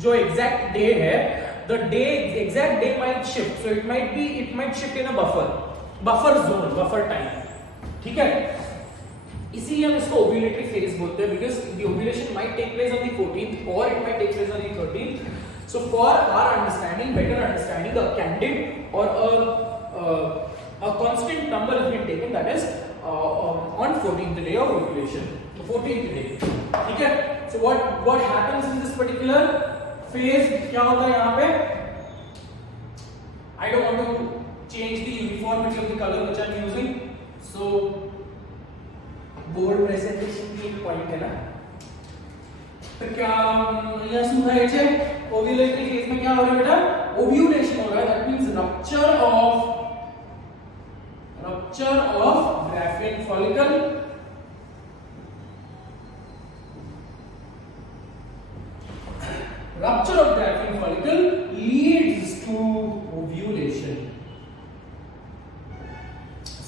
जो exact day है, the exact day might shift. So it might shift in a buffer zone, buffer time. ठीक है, इसीलिए हम इसको ovulatory phase बोलते हैं, because the ovulation might take place on the 14th और it might take place on the 13th. So for our understanding, better understanding, a candid और a constant number has been taken, that is on 14th day of ovulation. 14th day. ठीक है, so what happens in this particular phase? क्या होता है यहाँ पे? I don't want to change the uniformity of the color which I am using. So board presentation की एक point है ना, तो क्या यहाँ सुना है? ओव्यूलेटरी फेज में क्या हो रहा है बेटा? ओव्यूलेशन हो रहा है. That means rupture of graphene follicle. Rupture of graphene follicle leads to ovulation.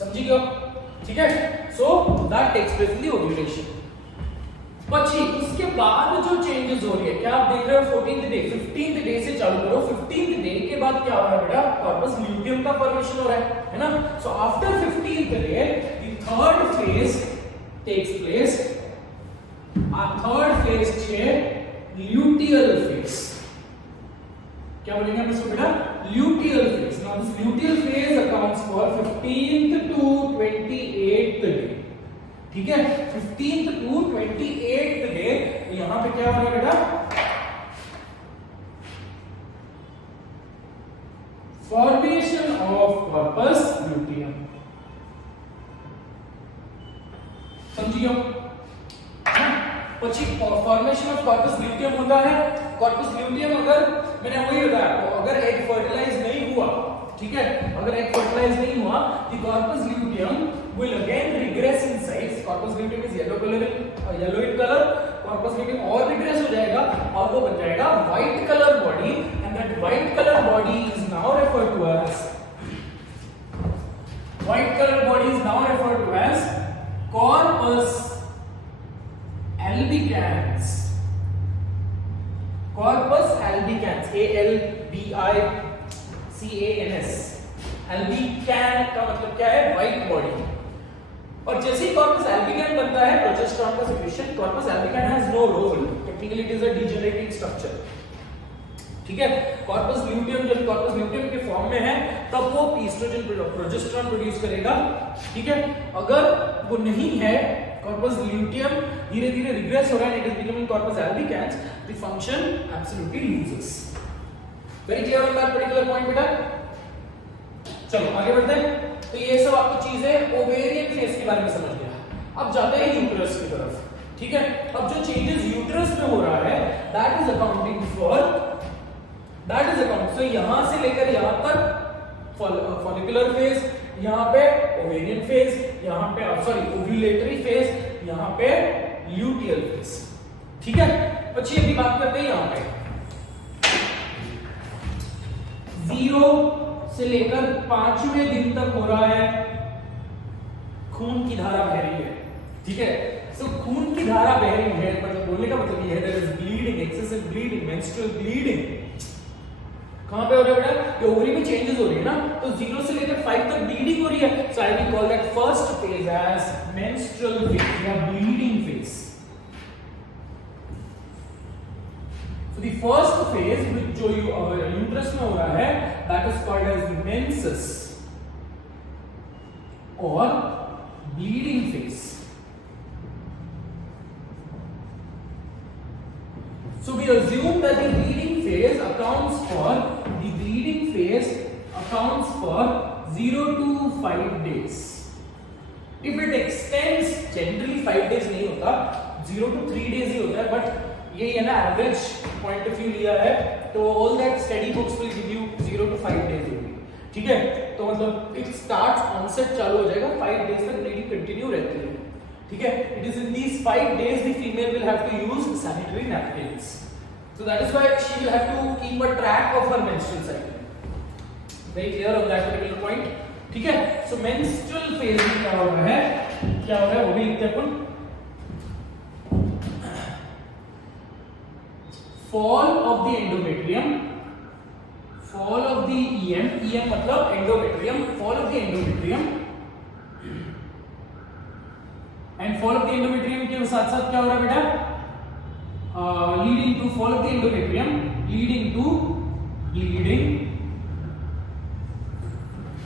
समझी क्या? ठीक है, so that takes place in the ovulation. પછી उसके बाद जो चेंजेस हो रही है, क्या आप देख रहे हो? 14th डे, 15th डे से चालू करो. 15th डे के बाद क्या हो रहा है बेटा? कॉर्पस ल्यूटियम का फॉर्मेशन हो रहा है ना? So after 15th day the third phase takes place. आ थर्ड फेज छे ल्यूटियल फेज. क्या बोलेंगे हम इसको बेटा? luteal phase. Now this luteal phase accounts for 15th to 28th day. ठीक है, 15th to 28th day. यहां पे क्या हो रहा है बेटा? Formation of corpus luteum. समझिए, પછી फॉर्मेशन ऑफ कॉर्पस ल्यूटियम होता है. कॉर्पस ल्यूटियम अगर मैंने वही बताया आपको, अगर एग फर्टिलाइज नहीं हुआ, ठीक है, अगर एग फर्टिलाइज नहीं हुआ, the corpus luteum will again regress in size. Corpus luteum is yellow in colour. Corpus luteum और रिग्रेस हो जाएगा और वो बन जाएगा white colour body. And that white colour body is now referred to as corpus albicans. Corpus albicans, ALBICANS. albican का मतलब क्या है? White body. और जैसे ही कॉर्पस एल्बिकैन बनता है, प्रोजेस्टेरोन का secretion. Corpus albican has no role. Typically it is a डिजेनरेटिंग स्ट्रक्चर, ठीक है। कॉर्पस ल्यूटियम जब कॉर्पस ल्यूटियम के फॉर्म में है तब वो ईस्ट्रोजन प्रोजेस्टेरोन प्रोड्यूस करेगा, ठीक है। अगर वो नहीं है, कॉर्पस ल्यूटियम धीरे धीरे रिग्रेस हो रहा है, it is becoming corpus albicans, the function absolutely loses. Very clear on that particular point बेटा। चलो आगे बढ़ते हैं। तो ये सब आपको चीजें ओवेरियन फेज के बारे में समझ गया। अब जाते हैं यूट्रस की तरफ, ठीक है। अब जो चेंजेस यूट्रस में हो रहा है that is accounting for so यहां से लेकर यहां तक फॉलिकुलर फेज, यहां पे ओवेरियन फेज, यहां पे सॉरी ओव्यूलेटरी फेज, यहां पे ल्यूटियल फेज, ठीक है। अच्छी अभी बात करते हैं यहां पे 0 से लेकर 5वें दिन तक हो रहा है खून की धारा बह रही है, ठीक है। सो खून की धारा बह रही है मतलब बोलने का मतलब ये है there is bleeding, excessive bleeding, menstrual bleeding. कहां पे हो रहा है बेटा? ये ओवरी में चेंजेस हो रही है ना, तो 0 से लेकर 5 तक ब्लीडिंग हो रही है। So I will call that first phase as menstrual phase या bleeding phase. So the first phase which जो यूट्रस में हो रहा है that is called as menses और bleeding phase. So we assume that the bleeding phase accounts for 0 to 5 days. If it extends, generally 5 days नहीं होता, 0 to 3 days ही होता है, but ये है ना एवरेज पॉइंट ऑफ व्यू लिया है, तो all that study books will give you 0 to 5 days only, ठीक है। तो मतलब it starts onset चालू हो जाएगा, 5 days तक bleeding कंटिन्यू रहती है, ठीक है। It is in these 5 days the female will have to use sanitary napkins. So that is why she will have to keep a track of her menstrual cycle. Very clear on that particular point, ठीक है। So menstrual phase में क्या हो रहा है वो भी लिखते हैं अपन। Fall of the endometrium, fall of the EM मतलब endometrium, fall of the endometrium and fall of the endometrium के साथ साथ क्या हो रहा है बेटा? Leading to fall of the endometrium, leading to bleeding,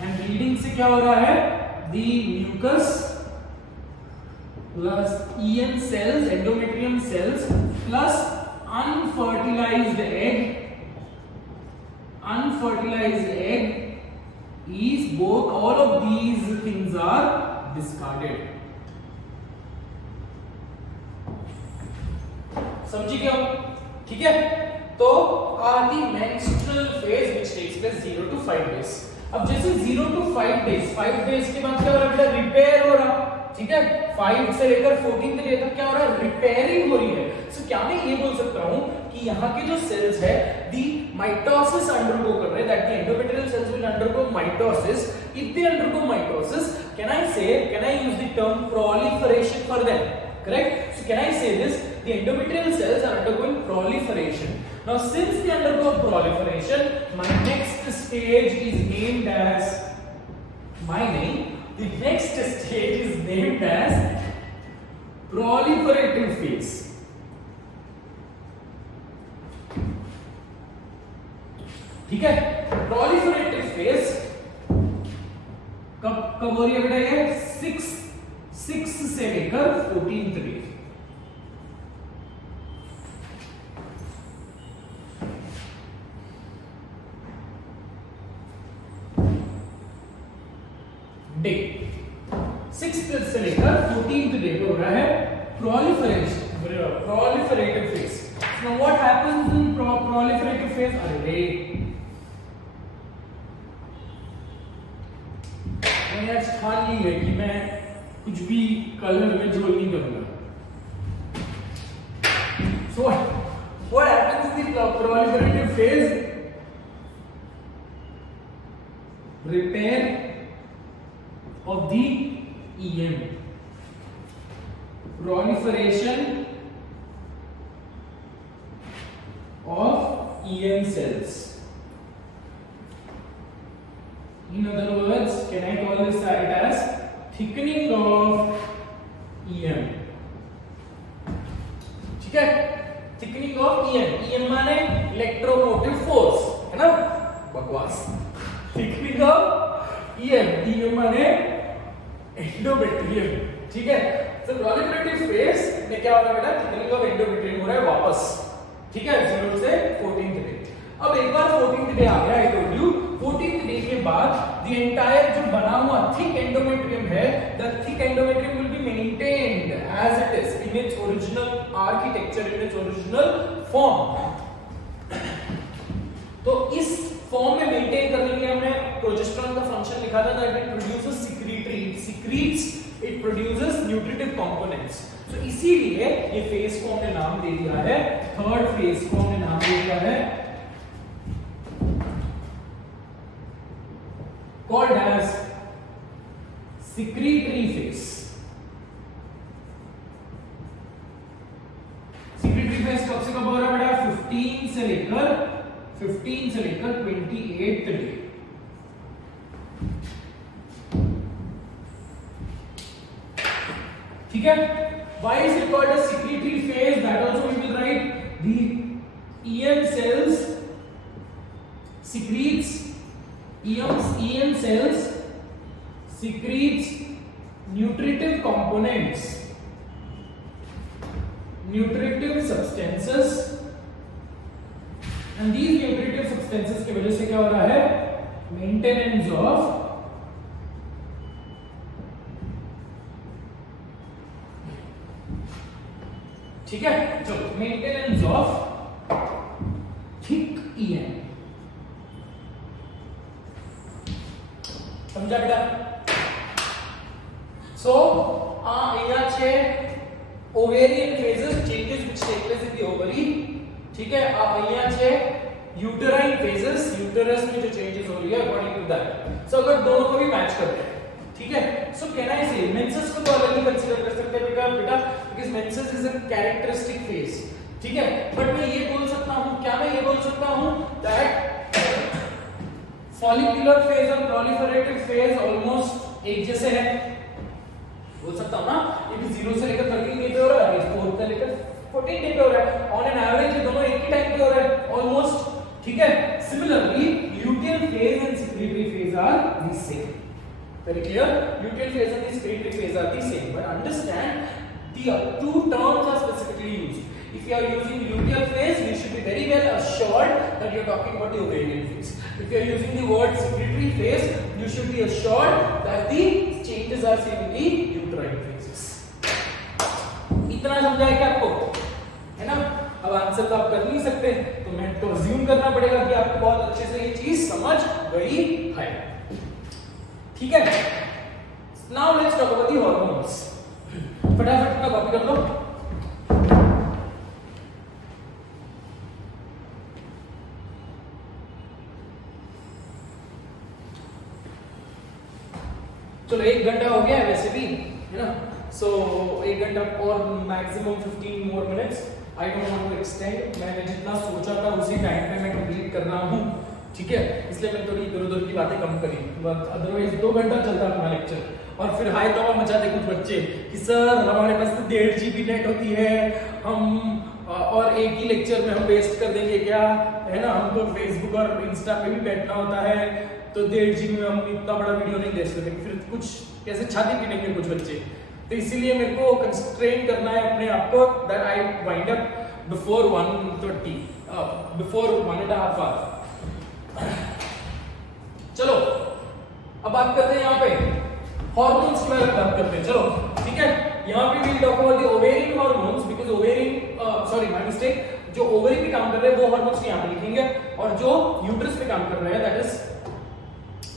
and bleeding से क्या हो रहा है? The mucus plus EM cells, endometrium cells plus unfertilized egg is both, all of these things are discarded. समझी क्या? ठीक है। तो आती menstrual phase which takes place 0 to 5 days। अब जैसे 0 to 5 days, 5 days के बाद क्या हो रहा है बेटा? रिपेयर हो रहा, ठीक है। 5 से लेकर 14 डे तक क्या हो रहा है? रिपेयरिंग हो रही है। सो क्या मैं ये बोल सकता हूं कि यहाँ के जो सेल्स है दी माइटोसिस अंडरगो कर रहे हैं, that the endometrial cells will undergo mitosis. If they undergo mitosis, can I use the term proliferation for them, correct? So can I say this? The endometrial cells are undergoing proliferation. Now since they undergo proliferation, my next stage is named as proliferative phase. ठीक है। proliferative phase कब हो रही है बेटा? ये 6 से लेकर 14th डे। डे 6th से लेकर 14th डे पे हो रहा है proliferative phase. Now what happens in proliferative phase? अरे मैंने आज ठान ली है कि मैं कुछ भी कलर में जोड़ नहीं करूंगा। So what happens in the proliferative phase? Repair of the EM, proliferation of EM cells. In other words, can I call this as thickening of EM? ठीक है। इलेक्ट्रोमोटिव फोर्स, है ना, बकवास। लिखने का ईएम माने एंडोमेट्रियम, ठीक है। तो प्रोलिफरेटिव फेज में क्या हो रहा है बेटा, थिकनिंग ऑफ एंडोमेट्रियम हो रहा है वापस, ठीक है, 0 से 14th डे। अब एक बार 14th डे आ गया, आई टोल्ड यू 14th डे के बाद द एंटायर जो बना हुआ थिक एंडोमेट्रियम है, the thick endometrium will be maintained as it is in its original architecture, in its original form. तो इस फॉर्म में मेंटेन करने के लिए हमने प्रोजेस्टेरोन का फंक्शन लिखा था, that it produces secretory, it secretes, it produces nutritive components. तो इसीलिए ये फेज को हमने नाम दे दिया है, थर्ड फेज को हमने नाम दे दिया है called as secretory phase। secretory phase कब से कब हो रहा है बेटा, 15 से लेकर 28th डे, ठीक है। Why is it called as secretory phase? That also we will write, the EM cells secretes, EM cells secretes nutritive components, nutritive substances, and these nutritive substances की वजह से क्या हो रहा है, maintenance of ठीक है, चलो मेंटेनेंस ऑफ थिक EM, समझा बेटा। सो અહીંયા છે ઓવેરિયન ફેઝસ, ચેન્जेस which take place in the ovary, ठीक है। અહીંયા છે यूटेराइन फेजेस, यूटेरस में जो चेंजेस हो रही है अकॉर्डिंग टू दैट। सो अगर दोनों को भी मैच करते हैं, ठीक है, सो कैन आई से मेंसेस को तो अलग ही कंसीडर कर सकते हैं बेटा, because menses is a characteristic phase, ठीक है। बट मैं ये बोल सकता हूं, क्या मैं ये बोल सकता हूं दैट फॉलिकुलर फेज और प्रोलिफरेटिव फेज ऑलमोस्ट एक जैसे हैं, बोल सकता हूं ना। ये भी 0 से लेकर 13 डे पे हो रहा है, इसको होता लेकर 14 डे पे हो रहा है, ऑन एन एवरेज ये दोनों एक ही टाइम पे हो रहा है ऑलमोस्ट, ठीक है। Similarly luteal phase and secretory phase are the same, very clear, luteal phase and the secretory phase are the same, but understand the two terms are specifically used. If you are using luteal phase, you should be very well assured that you are talking about the ovarian phase. If you are using the word secretory phase, you should be assured that the changes are seen in the uterine phases. इतना समझा है क्या आपको, है ना। अब आंसर तो आप कर नहीं सकते, तो मैं तो अज्यूम करना पड़ेगा कि आपको बहुत अच्छे से ये चीज समझ गई है, ठीक है। Now let's talk about the hormones. फटाफट अपना कॉपी कर लो। चलो 1 घंटा हो गया है वैसे भी, है ना। सो 1 घंटा और maximum 15 more minutes, I don't want to extend. मैंने जितना सोचा था उसी टाइम पे मैं कंप्लीट कर रहा हूँ, ठीक है, इसलिए मैंने थोड़ी इधर उधर की बातें कम करी, अदरवाइज 2 घंटा चलता अपना लेक्चर। और फिर हाई तवा मचाते कुछ बच्चे कि सर हमारे पास तो 1.5 GB नेट होती है, हम और एक ही लेक्चर में हम वेस्ट कर देंगे क्या, है ना। हमको फेसबुक और इंस्टा पे भी बैठना होता है, तो 1.5 GB में हम इतना बड़ा वीडियो नहीं देख सकते, फिर कुछ कैसे छाती पीटेंगे कुछ बच्चे। तो इसीलिए मेरे को कंस्ट्रेन करना है अपने आप को, that I wind up before 1:30, before 1.5 hour. चलो अब बात करते हैं यहाँ पे हार्मोन्स के बारे में बात करते हैं, चलो ठीक है। यहाँ पे will talk about the ovarian hormones, because ovarian sorry my mistake, जो ओवरी पे काम कर रहे हैं वो हार्मोन्स यहाँ पे लिखेंगे, और जो यूट्रस पे काम कर रहे हैं, दैट इज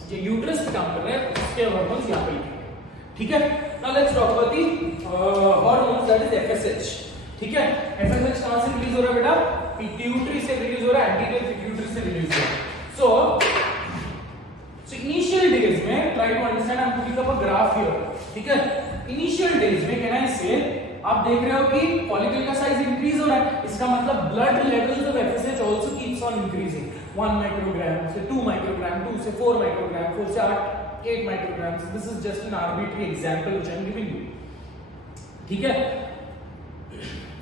जो यूट्रस पे काम कर रहे हैं उसके हार्मोन्स यहाँ पे लिखेंगे, ठीक है। Now let's talk about the hormones, that is FSH, ठीक है। एफएसएच कहाँ से रिलीज हो रहा है बेटा, पिट्यूटरी से रिलीज हो रहा है, एंटीरियर पिट्यूटरी से रिलीज हो रहा है। So initial days में try to understand, I'm putting up a graph here, ठीक है। Initial days में can I say, आप देख रहे हो कि फॉलिकल का साइज इंक्रीज हो रहा है, इसका मतलब blood levels of FSH also keeps on increasing, 1 माइक्रोग्राम से 2 माइक्रोग्राम, 2 से 4 माइक्रोग्राम, 4 से 8 microgram. This is just an arbitrary example which I am giving you, ठीक है।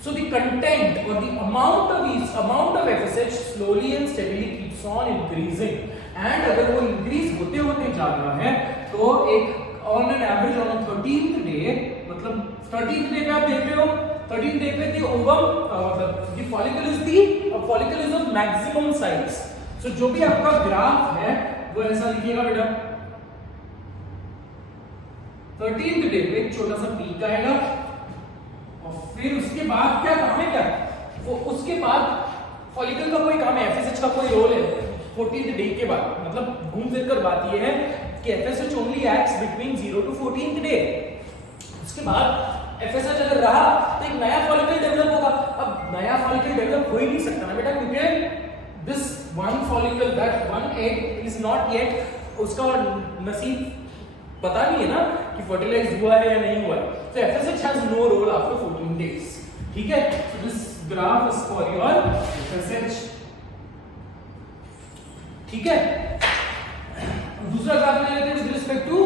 So the content or the amount of FSH slowly and steadily keeps on increasing. And अगर वो increase होते होते जा रहा है तो एक on an average on a 13th day, मतलब 13th day पे आप देख रहे हो 13th day पे the ovum मतलब the follicle is of maximum size. So जो भी आपका ग्राफ है वो ऐसा लिखिएगा बेटा 13th day पे एक छोटा सा पीक आएगा और फिर उसके बाद क्या काम है, क्या वो उसके बाद फॉलिकल का कोई काम है, एफएसएच का कोई रोल है 14th डे के बाद, मतलब घूम फिर कर बात ये है कि FSH only acts between 0 to 14th day. उसके बाद एफएसएच अगर रहा तो एक नया फॉलिकल डेवलप होगा। अब नया फॉलिकल डेवलप हो ही नहीं सकता ना बेटा, क्योंकि this one follicle that one egg is not yet, उसका नसीब पता नहीं है ना कि फर्टिलाइज हुआ है या नहीं हुआ है। So FSH has no role after 14 days. ठीक है? So this graph is for your FSH. ठीक है? दूसरा ग्राफ ले लेते हैं with respect to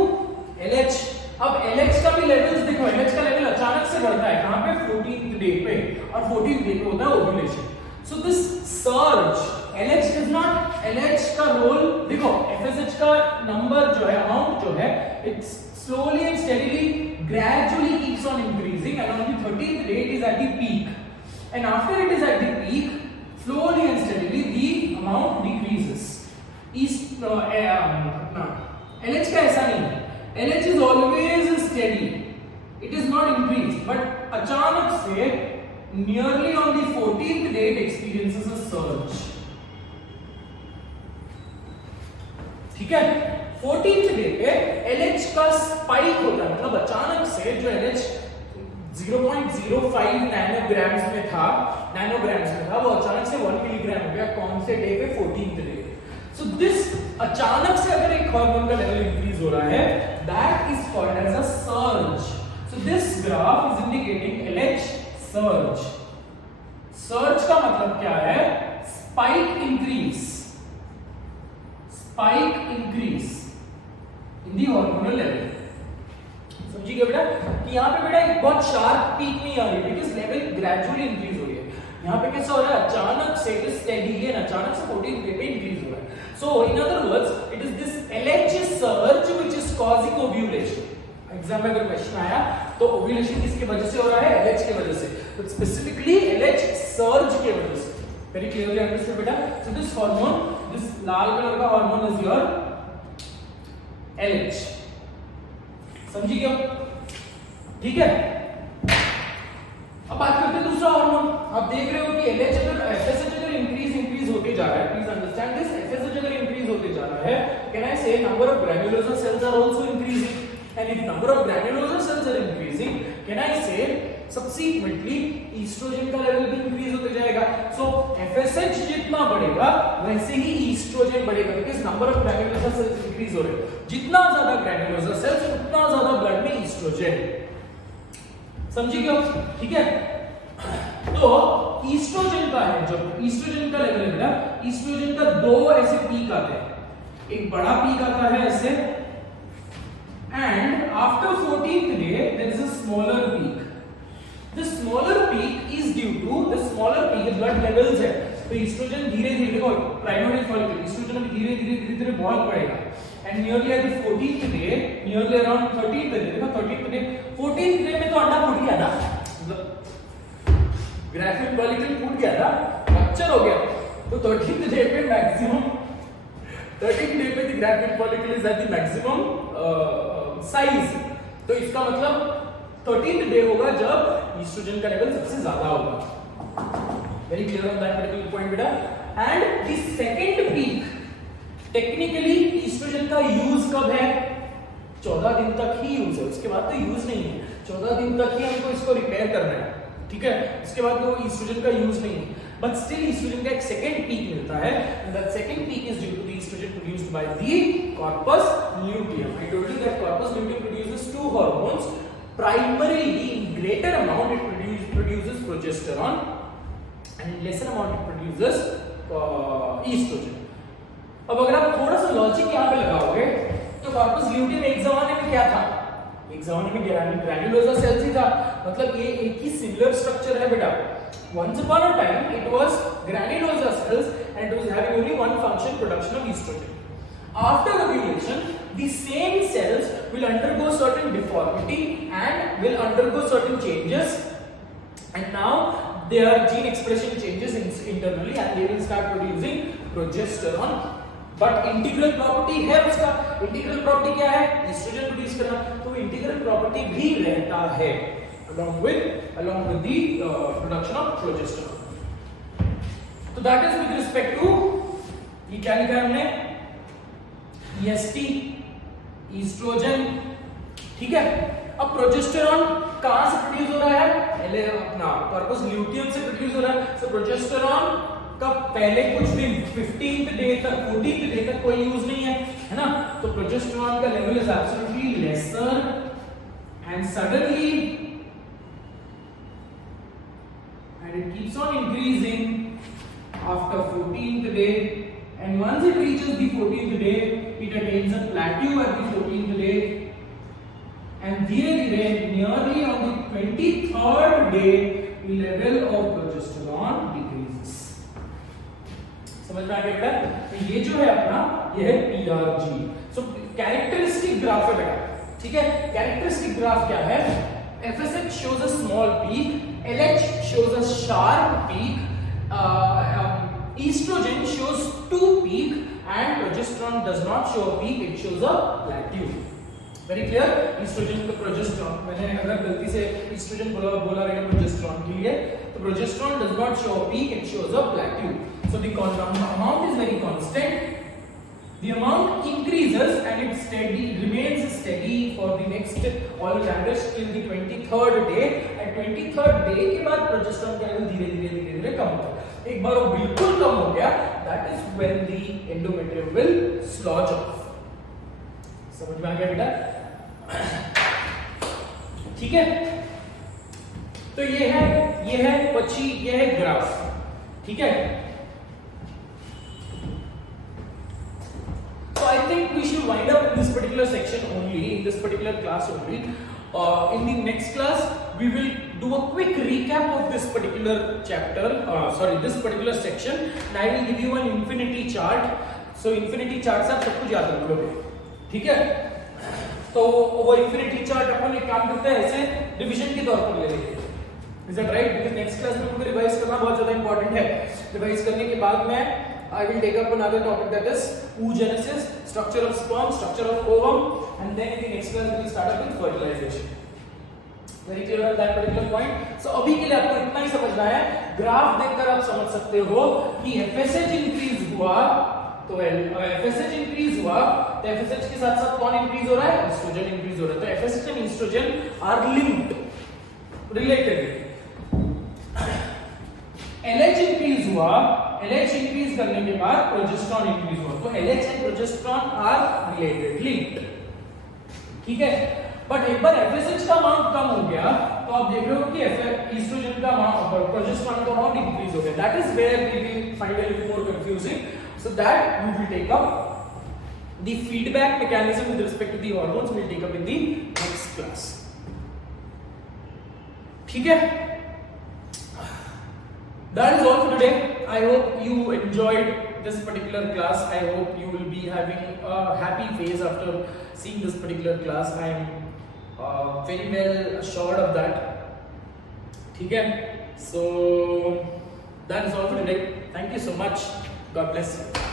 LH. अब LH का भी लेवल्स देखो, LH का लेवल अचानक से बढ़ता है कहां पे 14th डे पे, और 14th डे पे होता है ovulation. So this surge LH is not, LH का रोल देखो, FSH का नंबर जो है, अमाउंट जो है, it's slowly and steadily gradually keeps on increasing, and on the 13th day it is at the peak, and after it is at the peak slowly and steadily the amount decreases. LH का ऐसा नहीं है, LH is always steady, it is not increased, but अचानक से nearly on the 14th day it experiences a surge. ठीक है? 14th day पे LH का स्पाइक होता है, मतलब अचानक से जो LH 0.05 नैनोग्राम्स में था वो अचानक से 1 मिलीग्राम हो गया। कौन से डे पे? 14th day. सो दिस अचानक से अगर एक हार्मोन का लेवल इंक्रीज हो रहा है, that is called as a surge. So this graph is indicating LH surge. Surge का मतलब क्या है? Spike increase in the hormonal level. समझिएगा बेटा कि यहाँ पे बेटा एक बहुत शार्प पीक नहीं आ रही, बिकॉज़ लेवल ग्रेजुअली इंक्रीज हो रही है। यहाँ पे कैसा हो रहा है? अचानक से इट इज स्टेडी एंड अचानक से 14 डे पे इंक्रीज हो रहा है। So in other words it is this LH surge which is causing ovulation. Exam में अगर क्वेश्चन आया तो ओव्यूलेशन किसकी वजह से हो रहा है? LH की वजह से, तो स्पेसिफिकली LH सर्ज की वजह से। वेरी क्लियरली अंडरस्टूड बेटा। सो दिस हार्मोन, दिस लाल कलर का हार्मोन इज योर LH। समझिए क्या? ठीक है? अब बात करते हैं दूसरा हार्मोन। आप देख रहे हो कि LH अगर FSH अगर इंक्रीज होते जा रहा है, प्लीज अंडरस्टैंड दिस, FSH अगर इंक्रीज होते जा रहा है, can I say number of granulosa cells are also increasing, and if number of granulosa cells are increasing, can I say subsequently oestrogen का लेवल भी इंक्रीज होते जाएगा। सो FSH जितना बढ़ेगा वैसे ही ईस्ट्रोजन बढ़ेगा, because number of granulosa cells increase हो रहे हैं। जितना ज्यादा ग्रैन्युलोसर सेल्स उतना ज्यादा ब्लड में ईस्ट्रोजन। समझिए क्या? ठीक है? तो ईस्ट्रोजन का है, जब ईस्ट्रोजन का लेवल है, ईस्ट्रोजन का दो ऐसे पीक आते हैं। एक बड़ा पीक आता है ऐसे, and after 14th day there is a smaller peak. The smaller peak is due to the smaller peak blood levels है, तो ईस्ट्रोजन धीरे धीरे देखो प्राइमरी फॉलिकल ईस्ट्रोजन धीरे धीरे बहुत बढ़ेगा, and nearly at the 14th day, nearly around 13th day, देखो 13th डे, 14th डे में तो अंडा फूट गया ना, ग्राफिक फॉलिकल फूट गया था, रप्चर हो गया, तो 13th डे पे मैक्सिमम 13th डे पे the graphic follicle is at the maximum size. तो इसका मतलब 13th डे होगा जब ईस्ट्रोजन का लेवल सबसे ज्यादा होगा। Very clear on that particular point बेटा। And the second peak, technically oestrogen का यूज कब है? 14 दिन तक ही यूज है, उसके बाद तो यूज नहीं है। 14 दिन तक ही हमको इसको रिपेयर करना है, ठीक है? उसके बाद तो ईस्ट्रोजन का यूज नहीं है, बट स्टिल ईस्ट्रोजन का एक सेकंड पीक मिलता है, and that second peak is due to the oestrogen produced by the corpus luteum. I told you that corpus luteum produces two hormones, primarily in greater amount it produces progesterone, and in lesser amount it produces estrogen. अब अगर आप थोड़ा सा लॉजिक यहाँ पे लगाओगे तो corpus luteum एक जमाने में क्या था? एक जमाने में ग्रैन्युलोसर सेल्स ही था, मतलब ये एक ही सिमिलर स्ट्रक्चर है बेटा। Once upon a time it was granulosa cells and it was having only one function, production of estrogen. After ovulation, the same cells will undergo certain deformity and will undergo certain changes, and now their gene expression changes internally and they will start producing progesterone. But integral property है उसका, integral property क्या है, oestrogen produce करना, तो integral property भी रहता है along with the production of progesterone. तो that is with respect to ये क्या लिखा है हमने, EST, एस्ट्रोजन, ठीक है। अब प्रोजेस्टेरॉन कहां से प्रोड्यूस हो रहा है, पहले अपना कॉर्पस ल्यूटियम से प्रोड्यूस हो रहा है। सो प्रोजेस्टेरॉन का पहले कुछ दिन 15th डे तक 14th डे तक कोई यूज नहीं है ना, तो प्रोजेस्टेरॉन का level is absolutely lesser and suddenly and it keeps on increasing after 14th day, and once it reaches the 14th day it attains a plateau at the 14th day, and धीरे-धीरे nearly on the 23rd day the level of progesterone decreases. समझ में आ गया बेटा, तो ये जो है अपना ये है PRG. सो कैरेक्टरिस्टिक ग्राफ है बेटा, ठीक है। कैरेक्टरिस्टिक ग्राफ क्या है, FSH shows a small peak, LH shows a sharp peak, estrogen shows 2 peak, and progesterone does not show a peak, it shows a plateau. Very clear? Oestrogen का progesterone, मैंने अगर गलती से एस्ट्रोजन बोला रहेगा प्रोजेस्टेरॉन के लिए, तो progesterone does not show a peak, it shows a plateau. So the amount is very constant. The amount increases and it remains steady for the next all average till the 23rd day. At 23rd day के बाद प्रोजेस्टेरॉन का लेवल धीरे-धीरे कम होता है। एक बार वो बिल्कुल कम हो गया, that is when the endometrium will sludge off. समझ में आ गया बेटा, ठीक है। तो ये है पची, ये है ग्राफ, ठीक है। So I think we should wind up in this particular section only, in this particular class only. In the next class we will do a quick recap of this particular chapter, this particular section, and I will give you an infinity chart. So infinity chart से आप सब कुछ याद रख लोगे, ठीक है। तो वो इंफिनिटी चार्ट अपन एक काम करते हैं, ऐसे डिवीजन के तौर पर ले लेंगे, is that right? Because next class में हमको रिवाइज करना बहुत ज्यादा इंपॉर्टेंट है। रिवाइज करने के बाद में I will take up another topic, that is oogenesis, structure of sperm, structure of ovum, and then in the next class we will start up with fertilization. Very clear on that particular point. So अभी के लिए आपको इतना ही समझना है, ग्राफ देखकर आप समझ सकते हो कि FSH इंक्रीज हुआ तो FSH इंक्रीज हुआ तो FSH के साथ साथ कौन इंक्रीज हो रहा है, एस्ट्रोजन इंक्रीज हो रहा है। तो FSH and oestrogen are linked, related. LH increase हुआ, LH इंक्रीज करने के बाद प्रोजेस्टेरॉन इंक्रीज हुआ, तो LH and progesterone are related, linked, ठीक है। बट एक बार FSH का अमाउंट कम हो गया तो आप देख रहे हो कि एस्ट्रोजन का अमाउंट, प्रोजेस्टेरॉन का अमाउंट इंक्रीज हो गया। That is where we will find it more confusing, so that we will take up the feedback mechanism with respect to the hormones, will take up in the next class, ठीक है। That is all for today. I hope you enjoyed this particular class. I hope you will be having a happy face after seeing this particular class. I am very well assured of that. ठीक है? So that is all for today. Thank you so much. God bless you.